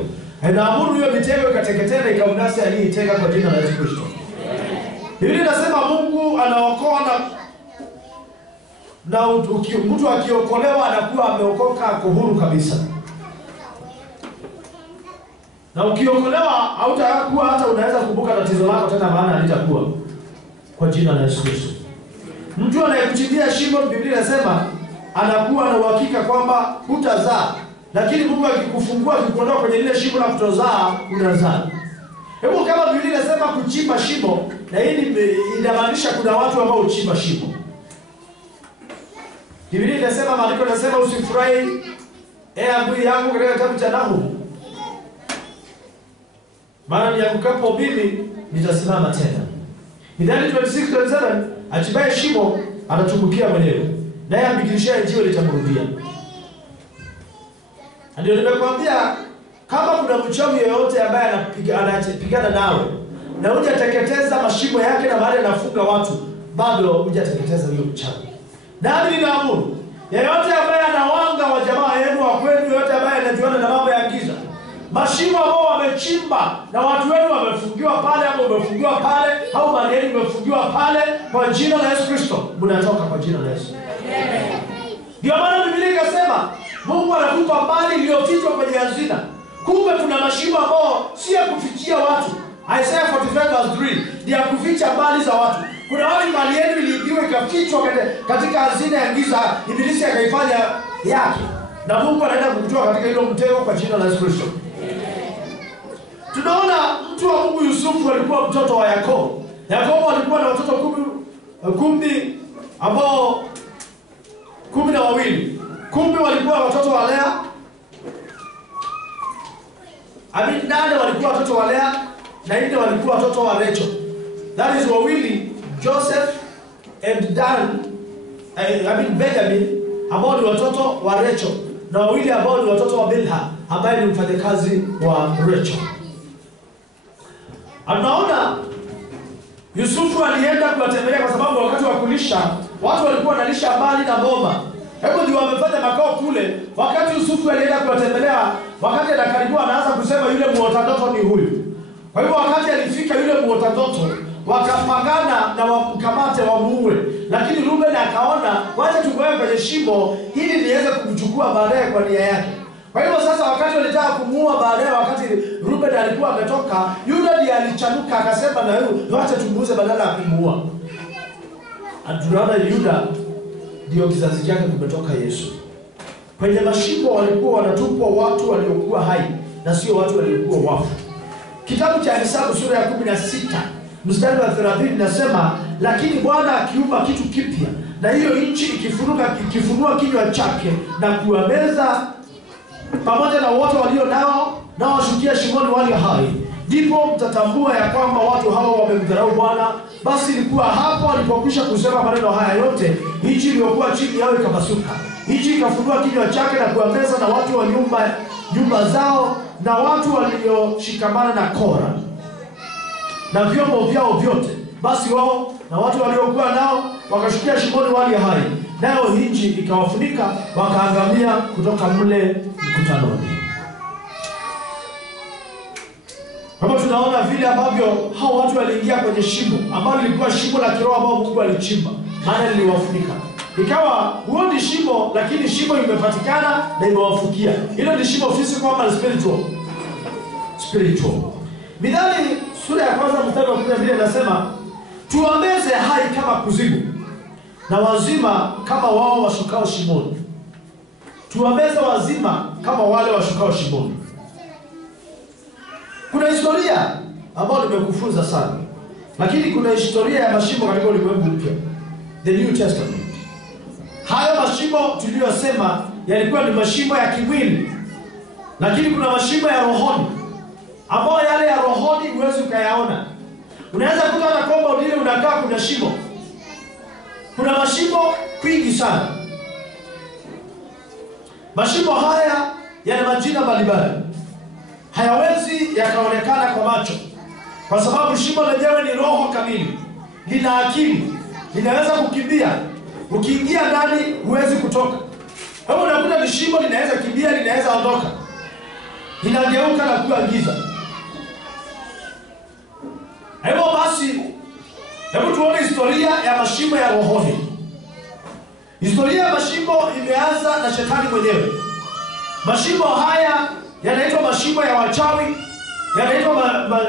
Naamuru hiyo mitego ikateketeza ikamnasa aliyeitega kwa jina la Yesu Kristo. Biblia inasema Mungu anaokoa na mtu akiokolewa anakuwa ameokoka kuhuru kabisa. Na ukiokolewa hautakuwa hata unaweza kukumbuka tatizo lako tena, maana halitakuwa kwa jina la Yesu Kristo. Mtu anayekuchimbia shimo, Biblia inasema anakuwa na uhakika kwamba hutazaa, lakini Mungu akikufungua akikuondoa kwenye ile shimo la kutozaa, unazaa. Hebu kama Biblia inasema kuchimba shimo, na hili inamaanisha kuna watu ambao huchimba shimo. Biblia inasema, maandiko yanasema usifurahi adui yangu katika kitabu cha Nahumu, maana niangukapo mimi nitasimama tena. Mithali 26:7, achimbaye shimo anatumbukia mwenyewe, naye ambikishaye jiwe litamrudia. Ndio nimekwambia, kama kuna mchawi yeyote ambaye anapigana nawe na hujateketeza mashimo yake na mahali anafunga watu, bado hujateketeza huyo mchawi. Nami ninaamuru yeyote ambaye anawanga wa jamaa yenu wa kwenu, yeyote ambaye anajuana na mambo ya giza, mashimo ambao wamechimba na watu wenu wamefungiwa pale, au wamefungiwa pale, au mali yenu imefungiwa pale, kwa jina la Yesu Kristo mnatoka kwa jina la Yesu. Ndio maana Biblia ikasema Mungu anakupa mali iliyofichwa kwenye hazina. Kumbe kuna mashimo ambao si ya kufichia watu. Isaiah 45:3 ni ya kuficha mali za watu. Kuna watu mali yenu iliibiwa ikafichwa katika hazina ya giza, ibilisi akaifanya yake. Na Mungu anaenda kukutoa katika hilo mtego kwa jina la Yesu Kristo. Tunaona mtu wa Mungu Yusufu alikuwa mtoto wa Yakobo. Yakobo alikuwa na watoto 10 ambao 12. 10 walikuwa watoto wa Lea. 8 walikuwa watoto wa Lea na 4 walikuwa watoto wa Rachel. That is wawili, Joseph and Dan, Benjamin, ambao ni watoto wa Rachel, na wawili ambao ni watoto wa Bilha, ambaye ni mfanyakazi wa Rachel. Anaona Yusufu alienda kuwatembelea kwa sababu wakati wa kulisha watu walikuwa wanalisha mbali na boma. Hebu ndio wamefanya makao kule. Wakati Yusufu alienda kuwatembelea, wakati anakaribia anaanza kusema yule muota ndoto ni huyu. Kwa hivyo wakati alifika yule muota ndoto, wakapangana na wamkamate wamuue. Lakini Ruben akaona wacha tugoe kwenye shimo ili niweze kumchukua baadaye kwa nia yake. Kwa hivyo sasa wakati walitaka kumuua baadaye, wakati Ruben alikuwa ametoka, Yuda ndiye alichanuka akasema na huyu wacha tumuuze badala ya kumuua. Tunaona Yuda ndio kizazi chake kumetoka Yesu. Kwenye mashimo walikuwa wanatupwa watu waliokuwa hai na sio watu waliokuwa wafu. Kitabu cha Hesabu sura ya 16 mstari wa 30 nasema, lakini Bwana akiumba kitu kipya, na hiyo nchi ikifunua kinywa chake na kuwameza pamoja na wote walio nao na washukia shimoni walio hai, ndipo mtatambua ya kwamba watu hawa wamemdharau Bwana. Basi ilikuwa hapo alipokwisha kusema maneno haya yote, nchi iliyokuwa chini yao ikapasuka. Nchi ikafunua kinywa chake na kuwameza na watu wa nyumba zao na watu walioshikamana na Kora na vyombo vyao vyote. Basi wao na watu waliokuwa nao wakashukia shimoni walio hai, nayo nchi ikawafunika, wakaangamia kutoka mle mkutanoni. Hapo tunaona vile ambavyo hao watu waliingia kwenye shimo ambalo lilikuwa shimo la kiroho ambao Mungu alichimba, maana liliwafunika. Ikawa huo ni shimo, lakini shimo imepatikana na imewafukia. Hilo ni shimo physical ama spiritual. Mithali sura ya 1 mstari wa 12 inasema, tuwameze hai kama kuzimu na wazima kama wao washukao shimoni. Tuwameze wazima kama wale washukao shimoni. Kuna historia ambayo nimekufunza sana, lakini kuna historia ya mashimo katika ulimwengu mpya, the New Testament. Hayo mashimo tuliyosema yalikuwa ni mashimo ya kimwili, lakini kuna mashimo ya rohoni ambayo yale ya rohoni huwezi ukayaona. Unaweza kuta na kwamba udile unakaa kuna shimo. Kuna mashimo kwingi sana. Mashimo haya yana majina mbalimbali. Hayawezi yakaonekana kwa macho, kwa sababu shimo lenyewe ni roho kamili, lina akili, linaweza kukimbia. Ukiingia ndani huwezi kutoka. Hapo unakuta ni shimo linaweza kimbia, linaweza ondoka, linageuka na kuwa giza. Hivyo basi, hebu tuone historia ya mashimo ya rohoni. Historia ya mashimo imeanza na shetani mwenyewe. Mashimo haya yanaitwa mashimo ya wachawi, yanaitwa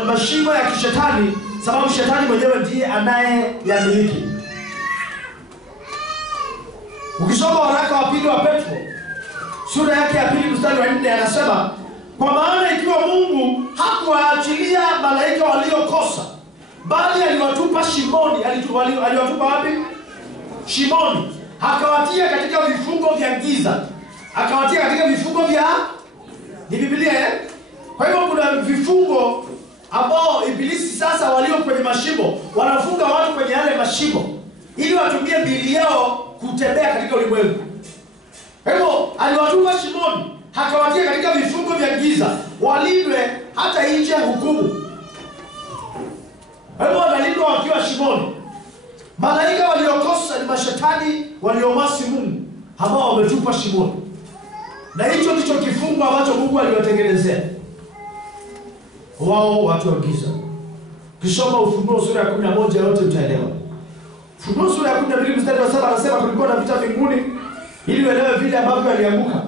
mashimo ya kishetani, sababu shetani mwenyewe ndiye anayeyamiliki. Ukisoma waraka wa pili wa Petro sura yake ya 2 mstari wa 4 anasema, kwa maana ikiwa Mungu hakuwaachilia malaika waliokosa, bali aliwatupa shimoni. Aliwatupa wapi? Shimoni. Akawatia katika vifungo vya giza. Akawatia katika vifungo vya, ni Biblia eh? Kwa hivyo kuna vifungo ambao ibilisi sasa walio kwenye mashimo wanafunga watu kwenye yale mashimo ili watumie miili yao kutembea katika ulimwengu. Kwa hivyo aliwatupa shimoni, akawatia katika vifungo vya giza, walindwe hata nje ya hukumu. Kwa hivyo wanalindwa wakiwa shimoni. Malaika waliokosa ni mashetani waliomasi Mungu ambao wametupa shimoni. Na hicho ndicho kifungo ambacho Mungu aliwatengenezea wao watu wa giza. Kisoma Ufunuo sura ya 11 yote utaelewa. Ufunuo sura ya 12 mstari wa 7 anasema kulikuwa na vita mbinguni, ili uelewe vile ambavyo alianguka.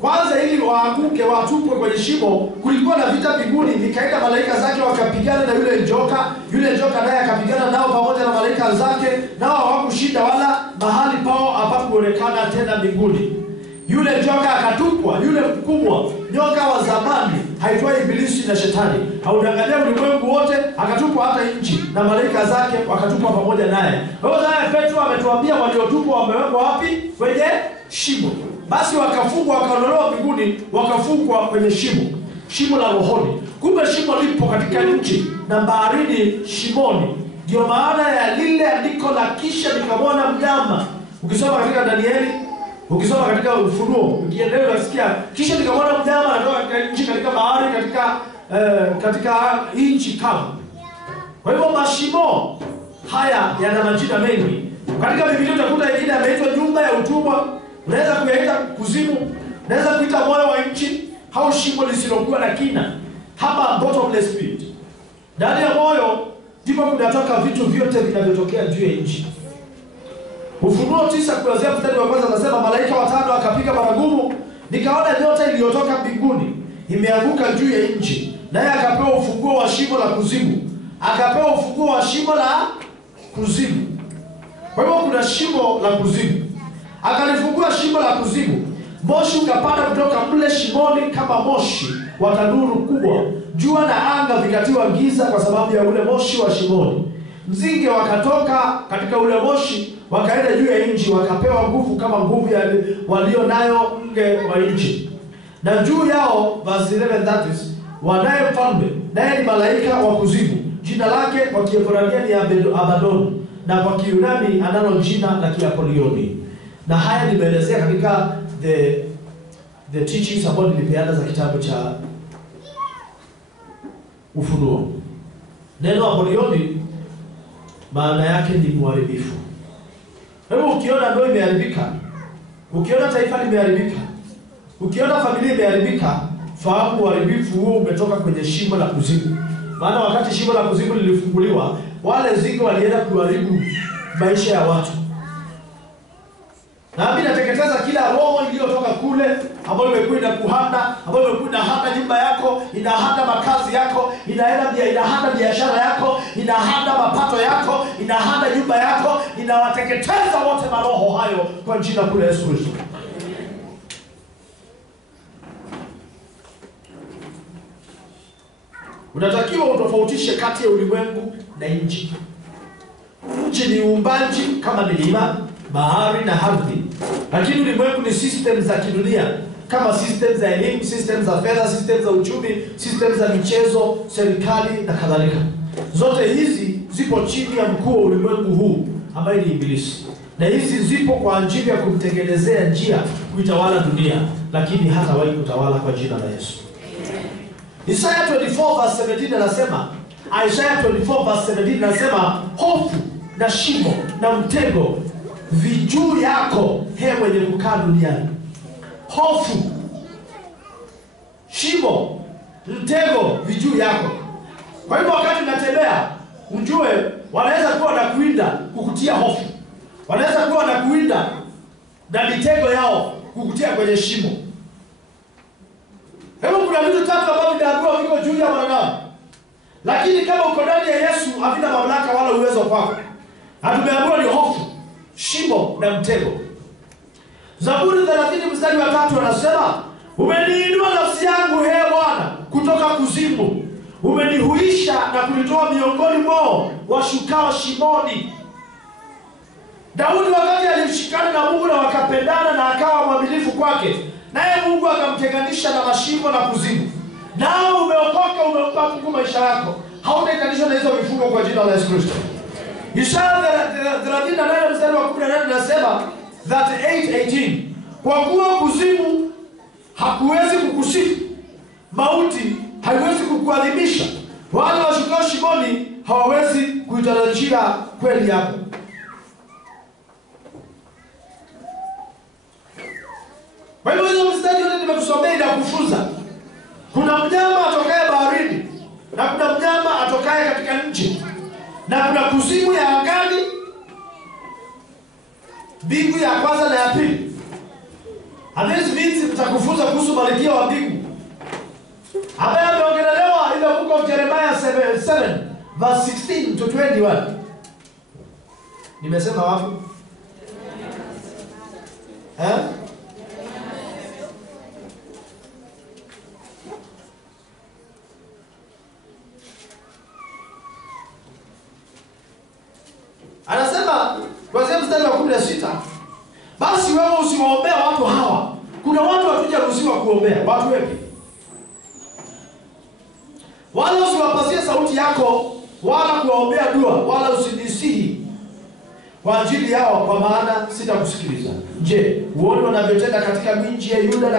Kwanza ili waanguke watupwe kwenye shimo, kulikuwa na vita mbinguni. Mikaeli malaika zake wakapigana na yule njoka naye akapigana nao pamoja na malaika zake, nao hawakushinda wala mahali pao hapakuonekana tena mbinguni. Yule njoka akatupwa, yule mkubwa, nyoka wa zamani, haitwaye ibilisi na shetani, haudanganya ulimwengu wote, akatupwa hata nchi na malaika zake wakatupwa pamoja naye. Kwa hiyo naye Petro ametuambia waliotupwa wamewekwa wapi? Kwenye shimo. Basi wakafungwa, wakaondolewa mbinguni, wakafungwa kwenye shimo la rohoni. Kumbe shimo lipo katika nchi na baharini shimoni. Ndio maana ya lile andiko la kisha nikamwona mnyama. Ukisoma katika Danieli, ukisoma katika Ufunuo, ukiendelea unasikia kisha nikamwona mnyama anatoka katika nchi, katika bahari, katika nchi kavu. Kwa hivyo mashimo haya yana majina mengi. Katika Biblia utakuta ingine inaitwa nyumba ya utumwa, unaweza kuyaita kuzimu, unaweza kuita moyo wa nchi au shimo lisilokuwa na kina, hapa bottomless pit. Ndani ya moyo ndipo kunatoka vitu vyote vinavyotokea juu ya nchi. Ufunuo 9 kuanzia mstari wa 1 anasema, malaika watano akapiga baragumu, nikaona nyota iliyotoka mbinguni imeanguka juu ya nchi, naye akapewa ufunguo wa shimo la kuzimu. Akapewa ufunguo wa shimo la kuzimu. Kwa hivyo kuna shimo la kuzimu. akalifungua shimo la kuzimu. Moshi ukapanda kutoka mle shimoni kama moshi wa tanuru kubwa. Jua na anga vikatiwa giza kwa sababu ya ule moshi wa shimoni. Nzige wakatoka katika ule moshi, wakaenda juu ya nchi, wakapewa nguvu kama nguvu ya walio nayo nge wa nchi. Na juu yao, verse 11, that is, wanaye mfalme, naye ni malaika wa kuzimu. Jina lake kwa Kiebrania ni Abaddon, na kwa Kiyunani analo jina la Kiapolioni. Na haya nimeelezea katika the teachings ambayo nilipeana za kitabu cha Ufunuo. Neno Apolioni maana yake ni muharibifu. Hebu ukiona ndoa imeharibika, ukiona taifa limeharibika, ukiona familia imeharibika, fahamu uharibifu huo umetoka kwenye shimo la kuzimu. Maana wakati shimo la kuzimu lilifunguliwa, wale nzige walienda kuharibu maisha ya watu. Na mimi nateketeza kila roho iliyotoka kule ambayo imekwenda kuhanda, ambayo imekwenda hata nyumba yako, inahanda makazi yako, inahanda biashara yako, inahanda mapato yako, inahanda nyumba yako, inawateketeza wote maroho hayo kwa jina kule Yesu Kristo. Unatakiwa utofautishe kati ya ulimwengu na nchi. Nchi ni uumbaji kama milima, bahari na ardhi. Lakini ulimwengu ni systems za kidunia, kama systems za elimu, systems za fedha, systems za uchumi, systems za michezo, serikali na kadhalika. Zote hizi zipo chini ya mkuu wa ulimwengu huu ambaye ni Ibilisi. Na hizi zipo kwa ajili ya kumtengenezea njia kuitawala dunia, lakini hatawahi kutawala kwa jina la Yesu. Isaiah 24 verse 17 anasema, Isaiah 24 verse 17 anasema, hofu na shimo na mtego vijuu yako, he mwenye kukaa duniani. Hofu, shimo, mtego vijuu yako. Kwa hivyo wakati unatembea, ujue wanaweza kuwa na kuinda kukutia hofu. Wanaweza kuwa na kuinda na mitego yao kukutia kwenye shimo. Hebu kuna vitu tatu ambavyo vinaambiwa viko juu ya mwanadamu. Lakini kama uko ndani ya Yesu, havina mamlaka wala uwezo kwako. Hatumeambiwa ni hofu, shimo na mtego. Zaburi 30 mstari wa 3 anasema, umeniinua nafsi yangu, he Bwana, kutoka kuzimu. Umenihuisha na kunitoa miongoni mwao washukao shimoni. Daudi wakati alishikana na Mungu na wakapendana na akawa mwaminifu kwake, naye Mungu akamtenganisha na mashimo na kuzimu. Nao umeokoka, umempa Mungu maisha yako. Hautahitajishwa na hizo vifungo kwa jina la Yesu Kristo. Isaya 38 mstari wa 18 anasema, 38:18, kwa kuwa kuzimu hakuwezi kukusifu, mauti haiwezi kukuadhimisha, wale washukao shimoni hawawezi kuitarajia kweli yako. Kwa hivyo hizo mstari yote nimekusomea na kufunza. Kuna mnyama atokaye baharini, na kuna mnyama atokaye katika nchi, na kuna kuzimu ya angani, mbingu ya kwanza na ya pili. And this means nitakufunza kuhusu malkia wa mbingu ambaye ameongelelewa in the book of Jeremiah 7 verse 16 to 21. Nimesema wapi? Anasema kuanzia mstari wa 16, basi wewe usiwaombea watu hawa. Kuna watu hatujaruhusiwa kuombea. Watu wepi? Wala usiwapazie sauti yako, wala kuwaombea dua, wala usinisihi kwa ajili yao, kwa maana sitakusikiliza. Je, uone wanavyotenda katika miji ya Yuda na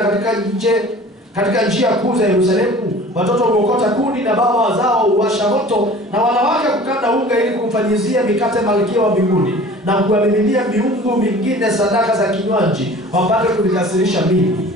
katika njia kuu za Yerusalemu? Watoto huokota kuni na baba wazao huwasha moto, na wanawake kukanda unga ili kumfanyizia mikate malkia wa mbinguni, na kuamiminia miungu mingine sadaka za kinywaji, wapate kunikasirisha mimi.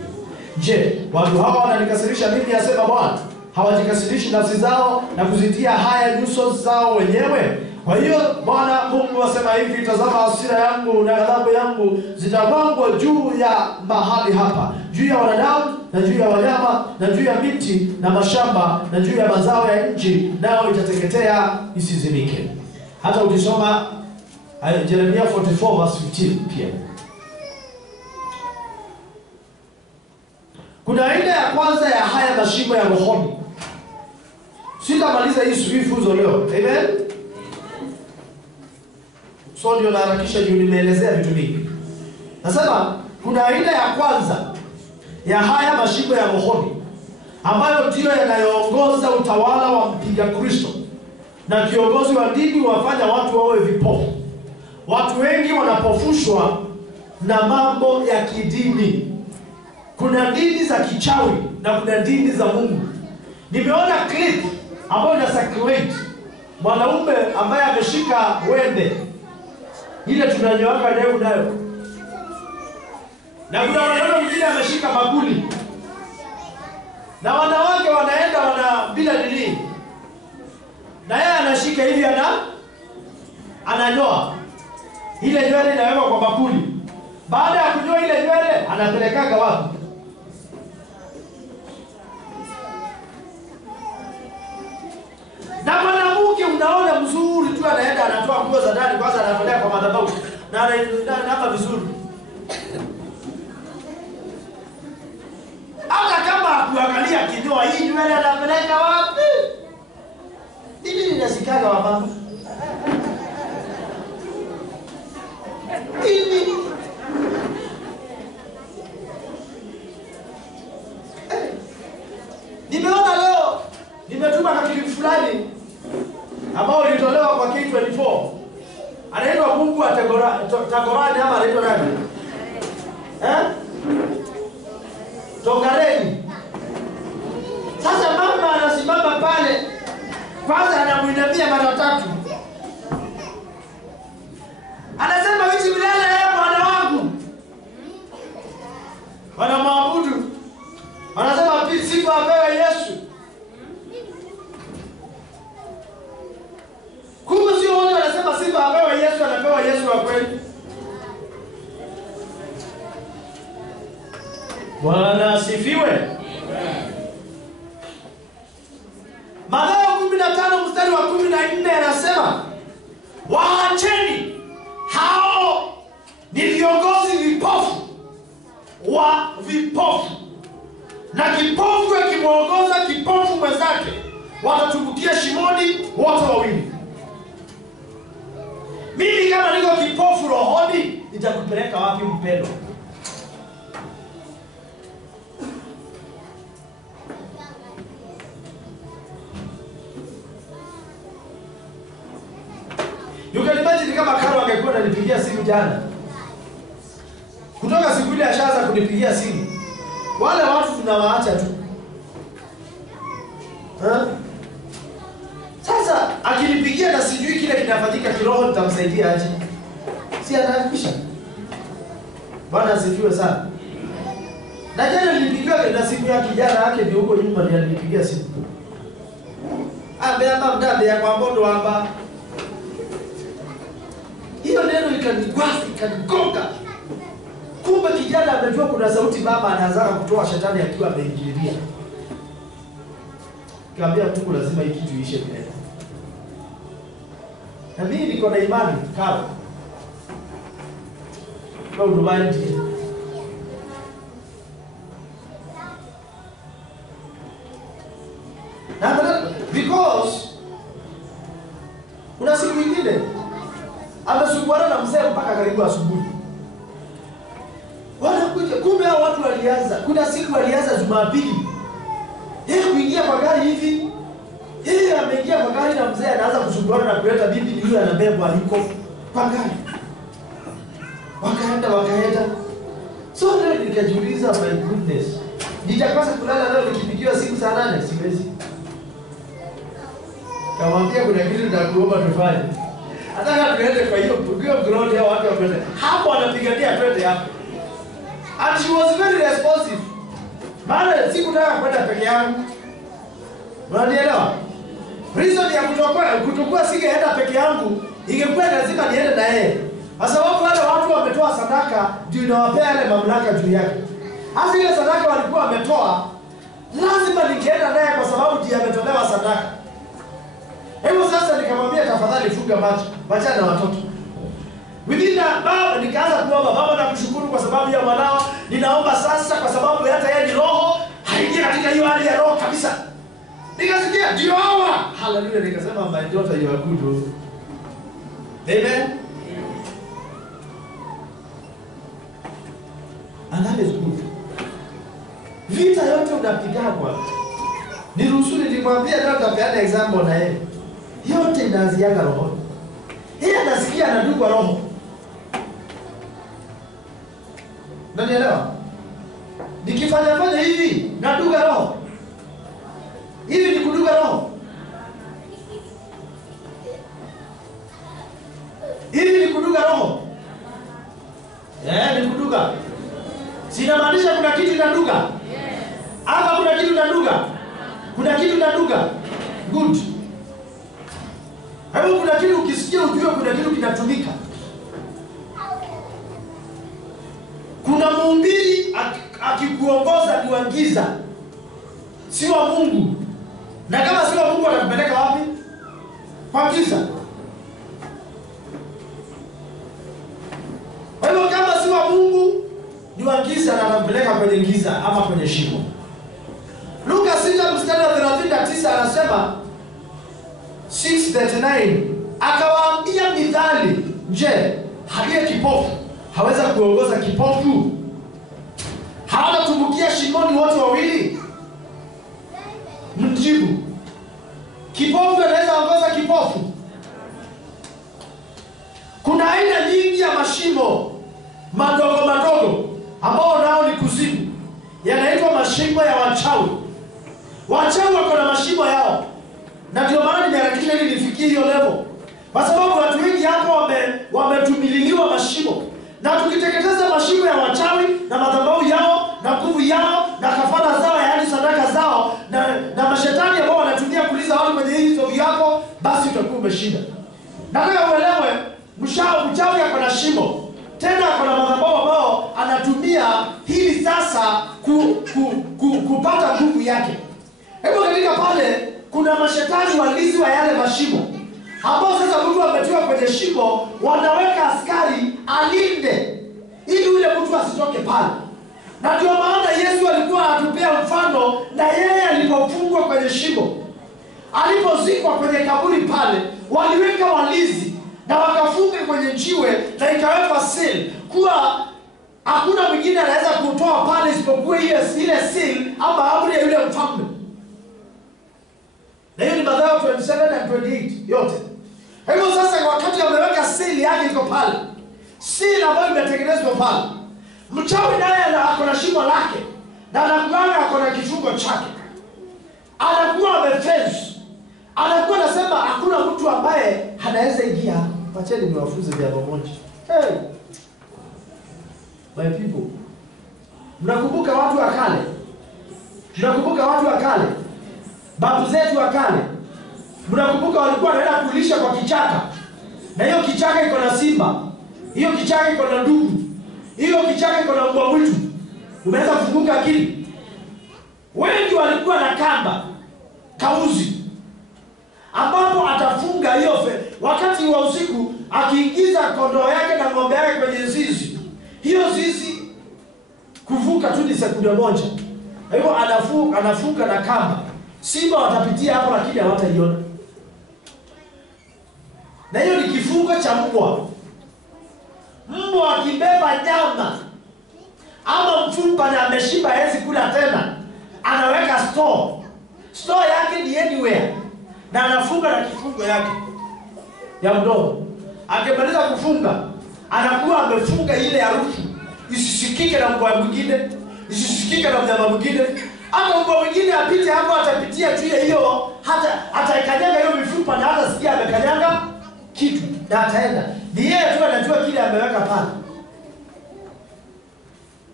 Je, watu hawa wananikasirisha mimi, asema Bwana? Hawajikasirishi nafsi zao na kuzitia haya nyuso zao wenyewe? Kwa hiyo Bwana Mungu asema hivi, tazama hasira yangu na ghadhabu yangu zitamwagwa juu ya mahali hapa, juu ya wanadamu na juu ya wanyama na juu ya miti na mashamba na juu ya mazao ya nchi, nao itateketea isizimike. Hata ukisoma Jeremiah 44 verse 15 pia. Kuna aina ya kwanza ya haya mashimo ya rohoni. Sitamaliza hii funzo leo. Amen. So ndio naharakisha juu nimeelezea vitu vingi. Nasema kuna aina ya kwanza ya haya mashimo ya rohoni ambayo ndio yanayoongoza utawala wa mpinga Kristo. Na kiongozi wa dini wafanya watu wawe vipofu. Watu wengi wanapofushwa na mambo ya kidini. Kuna dini za kichawi na kuna dini za Mungu. Nimeona clip ambayo ina circulate mwanaume ambaye ameshika wembe ile tunanyoaka leo nayo. Na kuna mwanaume mwingine ameshika bakuli. Na wanawake wanaenda bila nini. Na yeye anashika hivi ananyoa. Ile nywele inawekwa kwa bakuli. Baada ya kunyoa ile nywele anapelekaga wapi? Na mwanamke unaona mzuri tu anaenda anatoa nguo za ndani kwanza anatolea kwa madhabahu. Na anaenda vizuri. Hata kama kuangalia kinyoa hii nywele anapeleka wapi? Hivi ninasikaga wa mama. Hivi. Nimeona leo nimetuma kakili fulani ambao ilitolewa kwa K24. Anaitwa Mungu wa Tagorani ama anaitwa nani? Tongareni. Sasa mama anasimama pale. Kwanza anamuinamia mara 3. Anasema wichi milele Bwana wangu. Wanamwabudu. Wanasema sifa apewe Yesu. Kumbe sio wote wanasema sifa apewe Yesu, anapewa Yesu wa kweli. Bwana asifiwe. Mathayo 15 mstari wa 14 anasema, waacheni hao ni viongozi vipofu wa vipofu. Na kipofu akimwongoza kipofu mwenzake watatumbukia shimoni wote wawili. Mimi kama niko kipofu rohoni nitakupeleka wapi mpendo? You can imagine kama Karo angekuwa ananipigia simu jana. Kutoka siku ile ashaanza kunipigia simu. Wale watu tunawaacha tu. Sasa akinipigia na sijui kile kinafanyika kiroho nitamsaidia aje? Si anahakisha. Bwana asifiwe sana. Na jana nilipigiwa na simu ya kijana yake ndio huko nyuma ndiye alinipigia simu. Ameamba mdabe ya kwa mbondo hapa. Hiyo neno ikanigwaza, ikanigonga. Kumbe kijana amejua kuna sauti mama anaanza kutoa shetani akiwa ameingilia. Kaambia Mungu lazima hiki kitu iishe milele. Na mimi niko na imani kama kwa udumaji. Because kuna siku nyingine amesumbuana na mzee mpaka karibu asubuhi. Wanakuja kumbe hao watu walianza. Kuna siku walianza Jumapili. Yeye kuingia kwa gari hivi. Yeye ameingia kwa gari na mzee anaanza kusumbuana na kuleta bibi yule anabebwa aliko kwa gari. Wakaenda. So leo nikajiuliza, my goodness. Nitakosa kulala leo nikipigiwa simu saa 8 siwezi. Kamwambia kuna kitu nitakuomba tufanye. Nataka tuende kwa hiyo ground ya watu wapende. Hapo anapigania twende hapo. And she was very responsive. Maana sikutaka kwenda peke yangu. Unanielewa? Reason ya kutokuwa singeenda peke yangu, ingekuwa lazima niende na yeye. Kwa sababu wale watu wametoa sadaka, ndio inawapea ile mamlaka juu yake. Hasa ile sadaka walikuwa wametoa, lazima ningeenda naye kwa sababu ndiye ametolewa sadaka. Hebu sasa nikamwambia tafadhali funga macho, wacha na watoto. Within baba nikaanza kuomba, baba nakushukuru kwa sababu ya mwanao. Ninaomba sasa kwa sababu hata yeye ni roho, ndio hawa. Hallelujah. Nikasema my daughter you are good. Amen. And that is good. Vita yote unapigana. Niruhusu nilimwambia leo tapeana example na yeye. Yote inaanziaga roho. Yeye anasikia anadugwa roho. Unanielewa? Nikifanya hivi, naduga roho. Hivi ni kuduga roho. Hivi ni kuduga roho. Ni kuduga. Sina maanisha kuna kitu inaduga. Yes. Hapa kuna kitu inaduga. Kuna kitu inaduga. Good. Hapo kuna kitu ukisikia ujue kuna kitu kinatumika. Kuna mhubiri akikuongoza ni wa giza. Si wa Mungu. Na kama si wa Mungu atakupeleka wapi? Kwa giza. Kwa hivyo kama si wa Mungu ni wa giza na atakupeleka kwenye giza ama kwenye shimo. Luka 6:39 anasema 6:39 akawaambia mithali, je, aliye kipofu haweza kuongoza kipofu? Hawatatumbukia shimoni wote wawili? Mjibu, kipofu anaweza ongoza kipofu? Kuna aina nyingi ya mashimo madogo ambao nao ni kuzimu. Yanaitwa mashimo ya wachawi. Wachawi wako na mashimo yao. Na ndio maana nimeharakisha ili nifikie hiyo level. Kwa sababu watu wengi hapo wametumililiwa mashimo. Na tukiteketeza mashimo ya wachawi na madhabahu yao na nguvu yao na kafara zao, yaani sadaka zao na mashetani ambao wanatumia kuliza watu kwenye hizo yako, basi utakuwa umeshinda. Nataka uelewe, mchawi ako na shimo. Tena ako na madhabahu ambao anatumia hili sasa kupata nguvu yake. Hebu katika pale kuna mashetani walizi wa yale mashimo. Ambao sasa mtu ametiwa kwenye shimo, wanaweka askari alinde ili yule mtu asitoke pale. Na ndio maana Yesu alikuwa anatupea mfano na yeye alipofungwa kwenye shimo. Alipozikwa kwenye kaburi pale, waliweka walizi na wakafunga kwenye jiwe na ikawekwa seal kuwa hakuna mwingine anaweza kutoa pale isipokuwa ile seal ama amri ya yule mfalme. Na hiyo ni Mathayo 27 na 28 yote. Hivyo sasa wakati ameweka seal yake iko pale. Seal ambayo imetengenezwa pale. Mchawi naye ako na shimo lake. Na anakuanga ako na kifungo chake. Anakuwa amefence. Anakuwa anasema hakuna mtu ambaye anaweza ingia. Wacheni niwafunze jambo moja. Hey. My people. Mnakumbuka watu wa kale? Mnakumbuka watu wa kale? Babu zetu wa kale. Mnakumbuka walikuwa wanaenda kulisha kwa kichaka. Na hiyo kichaka iko na simba. Hiyo kichaka iko na dubu. Hiyo kichaka iko na mbwa mwitu. Unaweza kufunguka akili? Wengi walikuwa na kamba, kauzi, ambapo atafunga hiyo wakati wa usiku akiingiza kondoo yake na ng'ombe yake kwenye zizi. Hiyo zizi kuvuka tu ni sekunde moja. Kwa hivyo anafunga na kamba. Simba watapitia hapo lakini hawataiona. Na hiyo ni kifungo cha mbwa. Mbwa akibeba nyama ama mfupa na ameshiba hawezi kula tena, anaweka store. Store yake ni anywhere. Na anafunga na kifungo yake ya mdomo. Akimaliza kufunga, anakuwa amefunga ile harufu isisikike na mbwa mwingine, isisikike na mnyama mwingine. Hata mbwa mwingine apite hapo atapitia juu ya hiyo, hata ataikanyaga hiyo mifupa na hata sikia amekanyaga kitu na ataenda. Ni yeye tu anajua kile ameweka pale.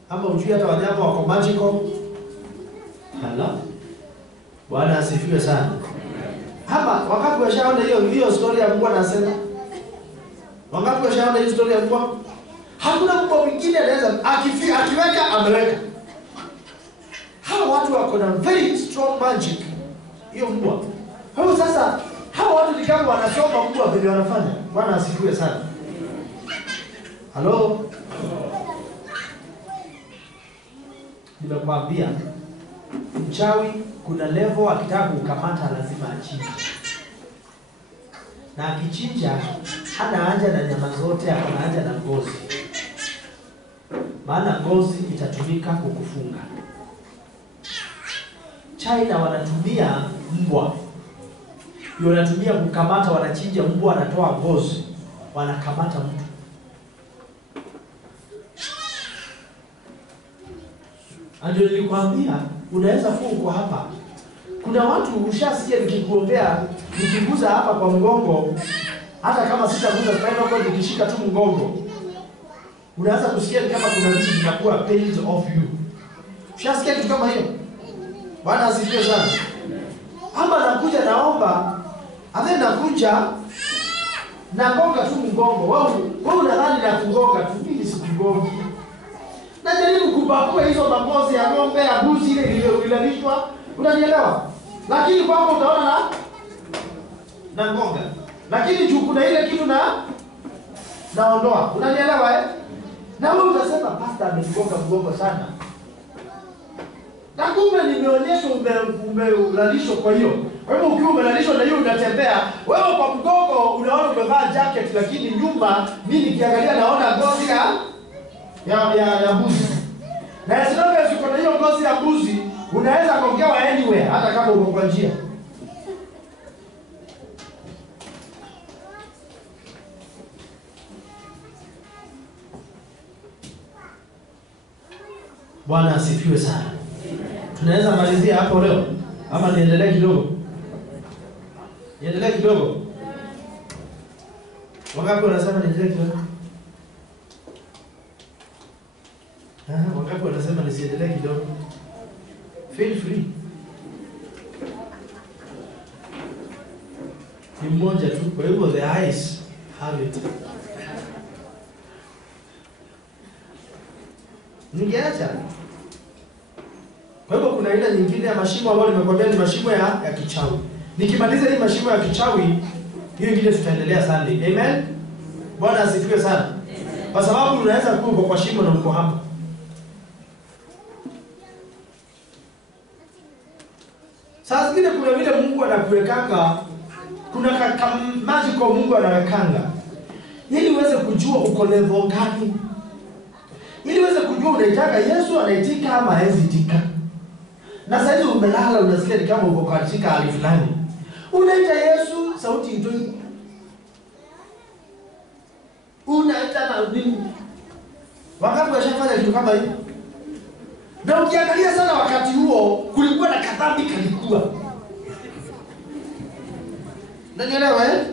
Ama ujui hata wanyama wako magical. Hala. Bwana asifiwe sana. Hapa wakati washaona hiyo story ya mbwa anasema. Wakati washaona hiyo story ya mbwa, hakuna mbwa mwingine anaweza akiweka ameweka. Hawa watu wako na very strong magic. Hiyo mbwa. Kwa hiyo sasa hawa watu ni kama wanasoma mbwa vile wanafanya. Bwana asifiwe sana. Hello. Nimekwambia Mchawi kuna level akitaka kukamata lazima achinje. Na akichinja hana haja na nyama zote, hana haja na ngozi. Maana ngozi itatumika kukufunga. China wanatumia mbwa. Wanatumia kukamata, wanachinja mbwa, wanatoa ngozi, wanakamata mtu. Ndio nilikwambia unaweza kuwa hapa. Kuna watu ushasikia nikikuombea, nikiguza hapa kwa mgongo, hata kama sitaguza spinal cord, nikishika tu mgongo, unaanza kusikia kama kuna vitu vinakuwa pains of you. Ushasikia kitu kama hiyo? Bwana asifiwe sana. Ama nakuja naomba, ame nakuja nagonga tu mgongo. Wewe unadhani na kugonga tu, mimi sikugongi. Najaribu kubakua hizo makozi ya ng'ombe ya mbuzi ile iliyolalishwa, unanielewa? Lakini kwako utaona na ngonga. Lakini juu kuna ile kitu naondoa. Unanielewa eh? Na wewe utasema pastor amenigonga mgongo sana. Na kumbe nimeonyesha umelalishwa kwa hiyo. Kwa hivyo ukiwa umelalishwa na hiyo unatembea, wewe kwa mgongo unaona umevaa jacket, lakini nyuma mimi nikiangalia naona ngozi ya mbuzi. Na as long as uko na hiyo ngozi ya mbuzi, unaweza kuongewa anywhere hata kama uko kwa njia. Bwana asifiwe sana. Tunaweza malizia hapo leo ama niendelee kidogo? Niendelee kidogo. Wangapi wanasema niendelee kidogo? Wangapi wanasema nisiendelee kidogo? Feel free. Ni mmoja tu, kwa hivyo the eyes have it. Ningeacha. Kwa hivyo kuna aina nyingine ya mashimo ambayo nimekwambia ni mashimo ya kichawi. Nikimaliza hii mashimo ya kichawi, hiyo nyingine tutaendelea Sunday. Amen. Bwana asifiwe sana. Kwa sababu unaweza kuwa kwa shimo na uko hapa. Saa zingine kuna vile Mungu anakuwekanga, kuna maji kwa Mungu anawekanga. Ili uweze kujua uko level gani. Ili uweze kujua unaitaka Yesu anaitika ama hazitika. Na sasa umelala unasikia ni kama uko katika hali fulani. Unaita Yesu, sauti itoi. Unaita na nini? Wakati washafanya kitu kama hiyo. Na ukiangalia sana wakati huo kulikuwa na kadhambi kalikuwa. Unanielewa eh?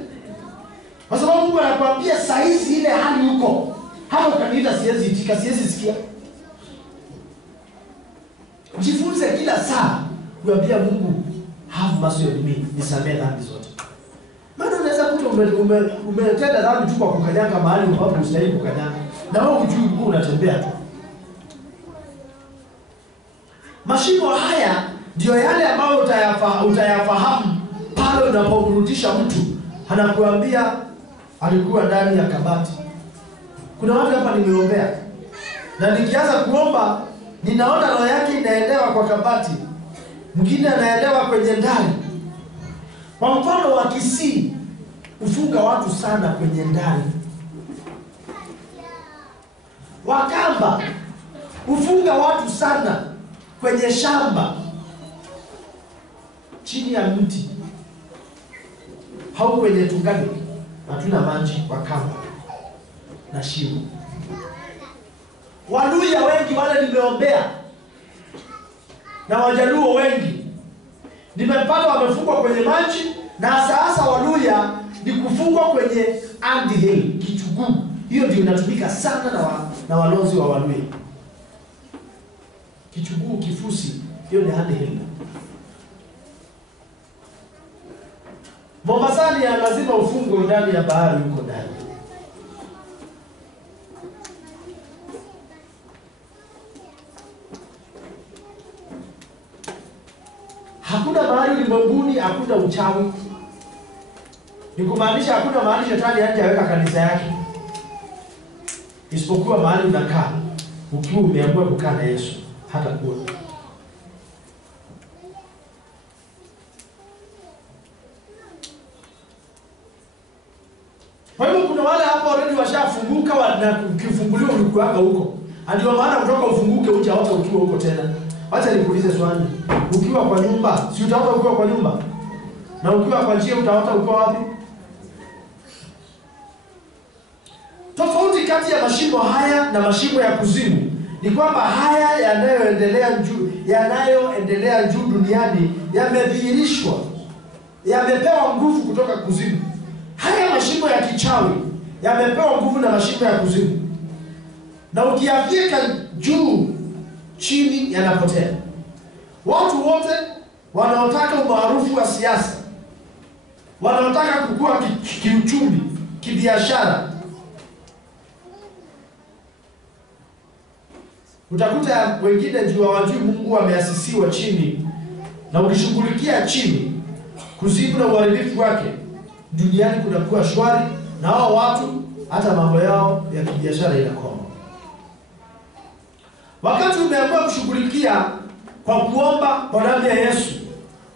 Kwa sababu Mungu anakuambia saa hizi ile hali huko. Hapo ukaniita siwezi itika, siwezi sikia. Jifunze kila saa kuambia Mungu have mercy on me, nisamehe dhambi zote. Maana unaweza kuta umetenda dhambi tu kwa kukanyaga mahali ambapo hustahili kukanyaga. Na wewe hujui Mungu unatembea tu. Mashimo haya ndio yale ambayo utayafahamu pale unapomrudisha mtu. Anakuambia alikuwa ndani ya kabati. Kuna watu hapa nimeombea. Na nikianza kuomba ninaona roho yake inaendewa kwa kabati. Mwingine anaendewa kwenye ndani. Kwa mfano wa Kisii, ufunga watu sana kwenye ndani. Wakamba ufunga watu sana kwenye shamba chini ya mti. Hau kwenye tungani hatuna maji, Wakamba na shimo. Waluya wengi wale nimeombea na Wajaluo wengi nimepata wamefungwa kwenye maji, na sasa Waluya ni kufungwa kwenye Andi Hill, kichuguu. Hiyo ndio inatumika sana na walonzi wa Waluya. Kichuguu, kifusi, hiyo ni Andi Hill. Mombasani ya lazima ufungwe ndani ya bahari huko ndani. Hakuna mahali ulimwenguni hakuna uchawi. Ni kumaanisha hakuna mahali shetani hajaweka kanisa yake. Isipokuwa mahali unakaa ukiwa umeamua kukaa na Yesu hata kuwa. hapo already washafunguka na ukifunguliwa ulikuanga huko. Ndio maana kutoka ufunguke uje hata ukiwa huko tena. Acha nikuulize swali. Ukiwa kwa nyumba, si utaota ukiwa kwa nyumba? Na ukiwa kwa njia utaota ukiwa wapi? Tofauti kati ya mashimo haya na mashimo ya kuzimu ni kwamba haya yanayoendelea juu duniani yamedhihirishwa, yamepewa nguvu kutoka kuzimu. Haya mashimo ya kichawi yamepewa nguvu na mashimo ya kuzimu, na ukiafika juu chini yanapotea. Watu wote wanaotaka umaarufu wa siasa, wanaotaka kukua kiuchumi, kibiashara, utakuta wengine juu hawajui Mungu ameasisiwa chini, na ukishughulikia chini kuzimu na uharibifu wake, duniani kunakuwa shwari, na hao watu hata mambo yao ya kibiashara inakoma. Wakati umeamua kushughulikia kwa kuomba kwa damu ya Yesu,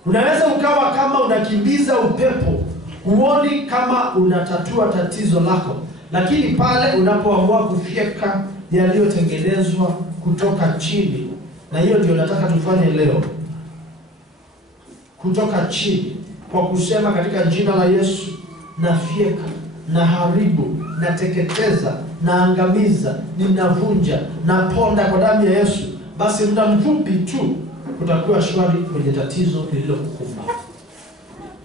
unaweza ukawa kama unakimbiza upepo, huoni kama unatatua tatizo lako, lakini pale unapoamua kufyeka yaliyotengenezwa kutoka chini, na hiyo ndio nataka tufanye leo, kutoka chini, kwa kusema katika jina la Yesu, na fyeka, na haribu, na teketeza, na angamiza, ninavunja, na ponda kwa damu ya Yesu, basi muda mfupi tu kutakuwa shwari kwenye tatizo lililokukumba.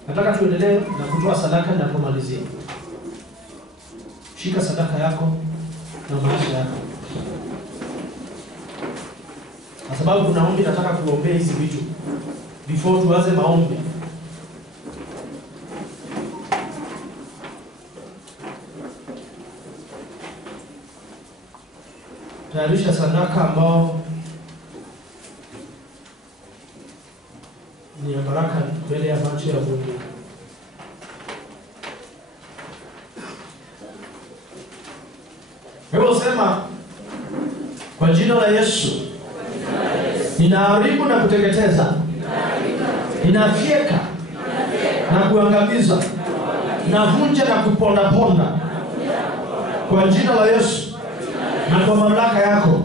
Nataka tuendelee na kutoa sadaka na kumalizia. Shika sadaka yako na maisha yako, kwa sababu kuna maombi nataka kuombea hizi vitu before tuanze maombi. Tayarisha sadaka ambao ni ya baraka mbele ya macho ya Mungu. Hebu sema, kwa jina la Yesu, ninaharibu na kuteketeza, ninafyeka na kuangamiza, navunja na kuponda kwa jina la Yesu na kwa mamlaka yako,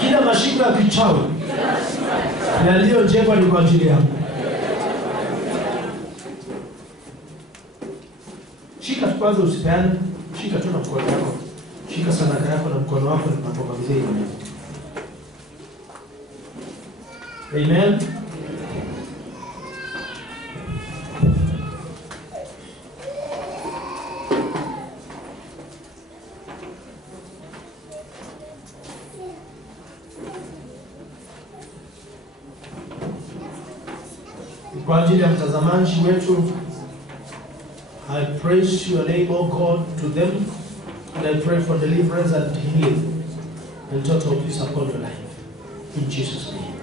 kila mashimo ya kichawi yaliyojengwa ni kwa ajili yangu. Shika kwanza, usipeane. Shika tu na mkono wako. Shika sadaka yako na mkono wako na tunapokabidhi imani. Amen. Kwa ajili ya mtazamaji wetu, I praise your name, O God, to them, and I pray for deliverance and healing and total peace upon your life. In Jesus' name.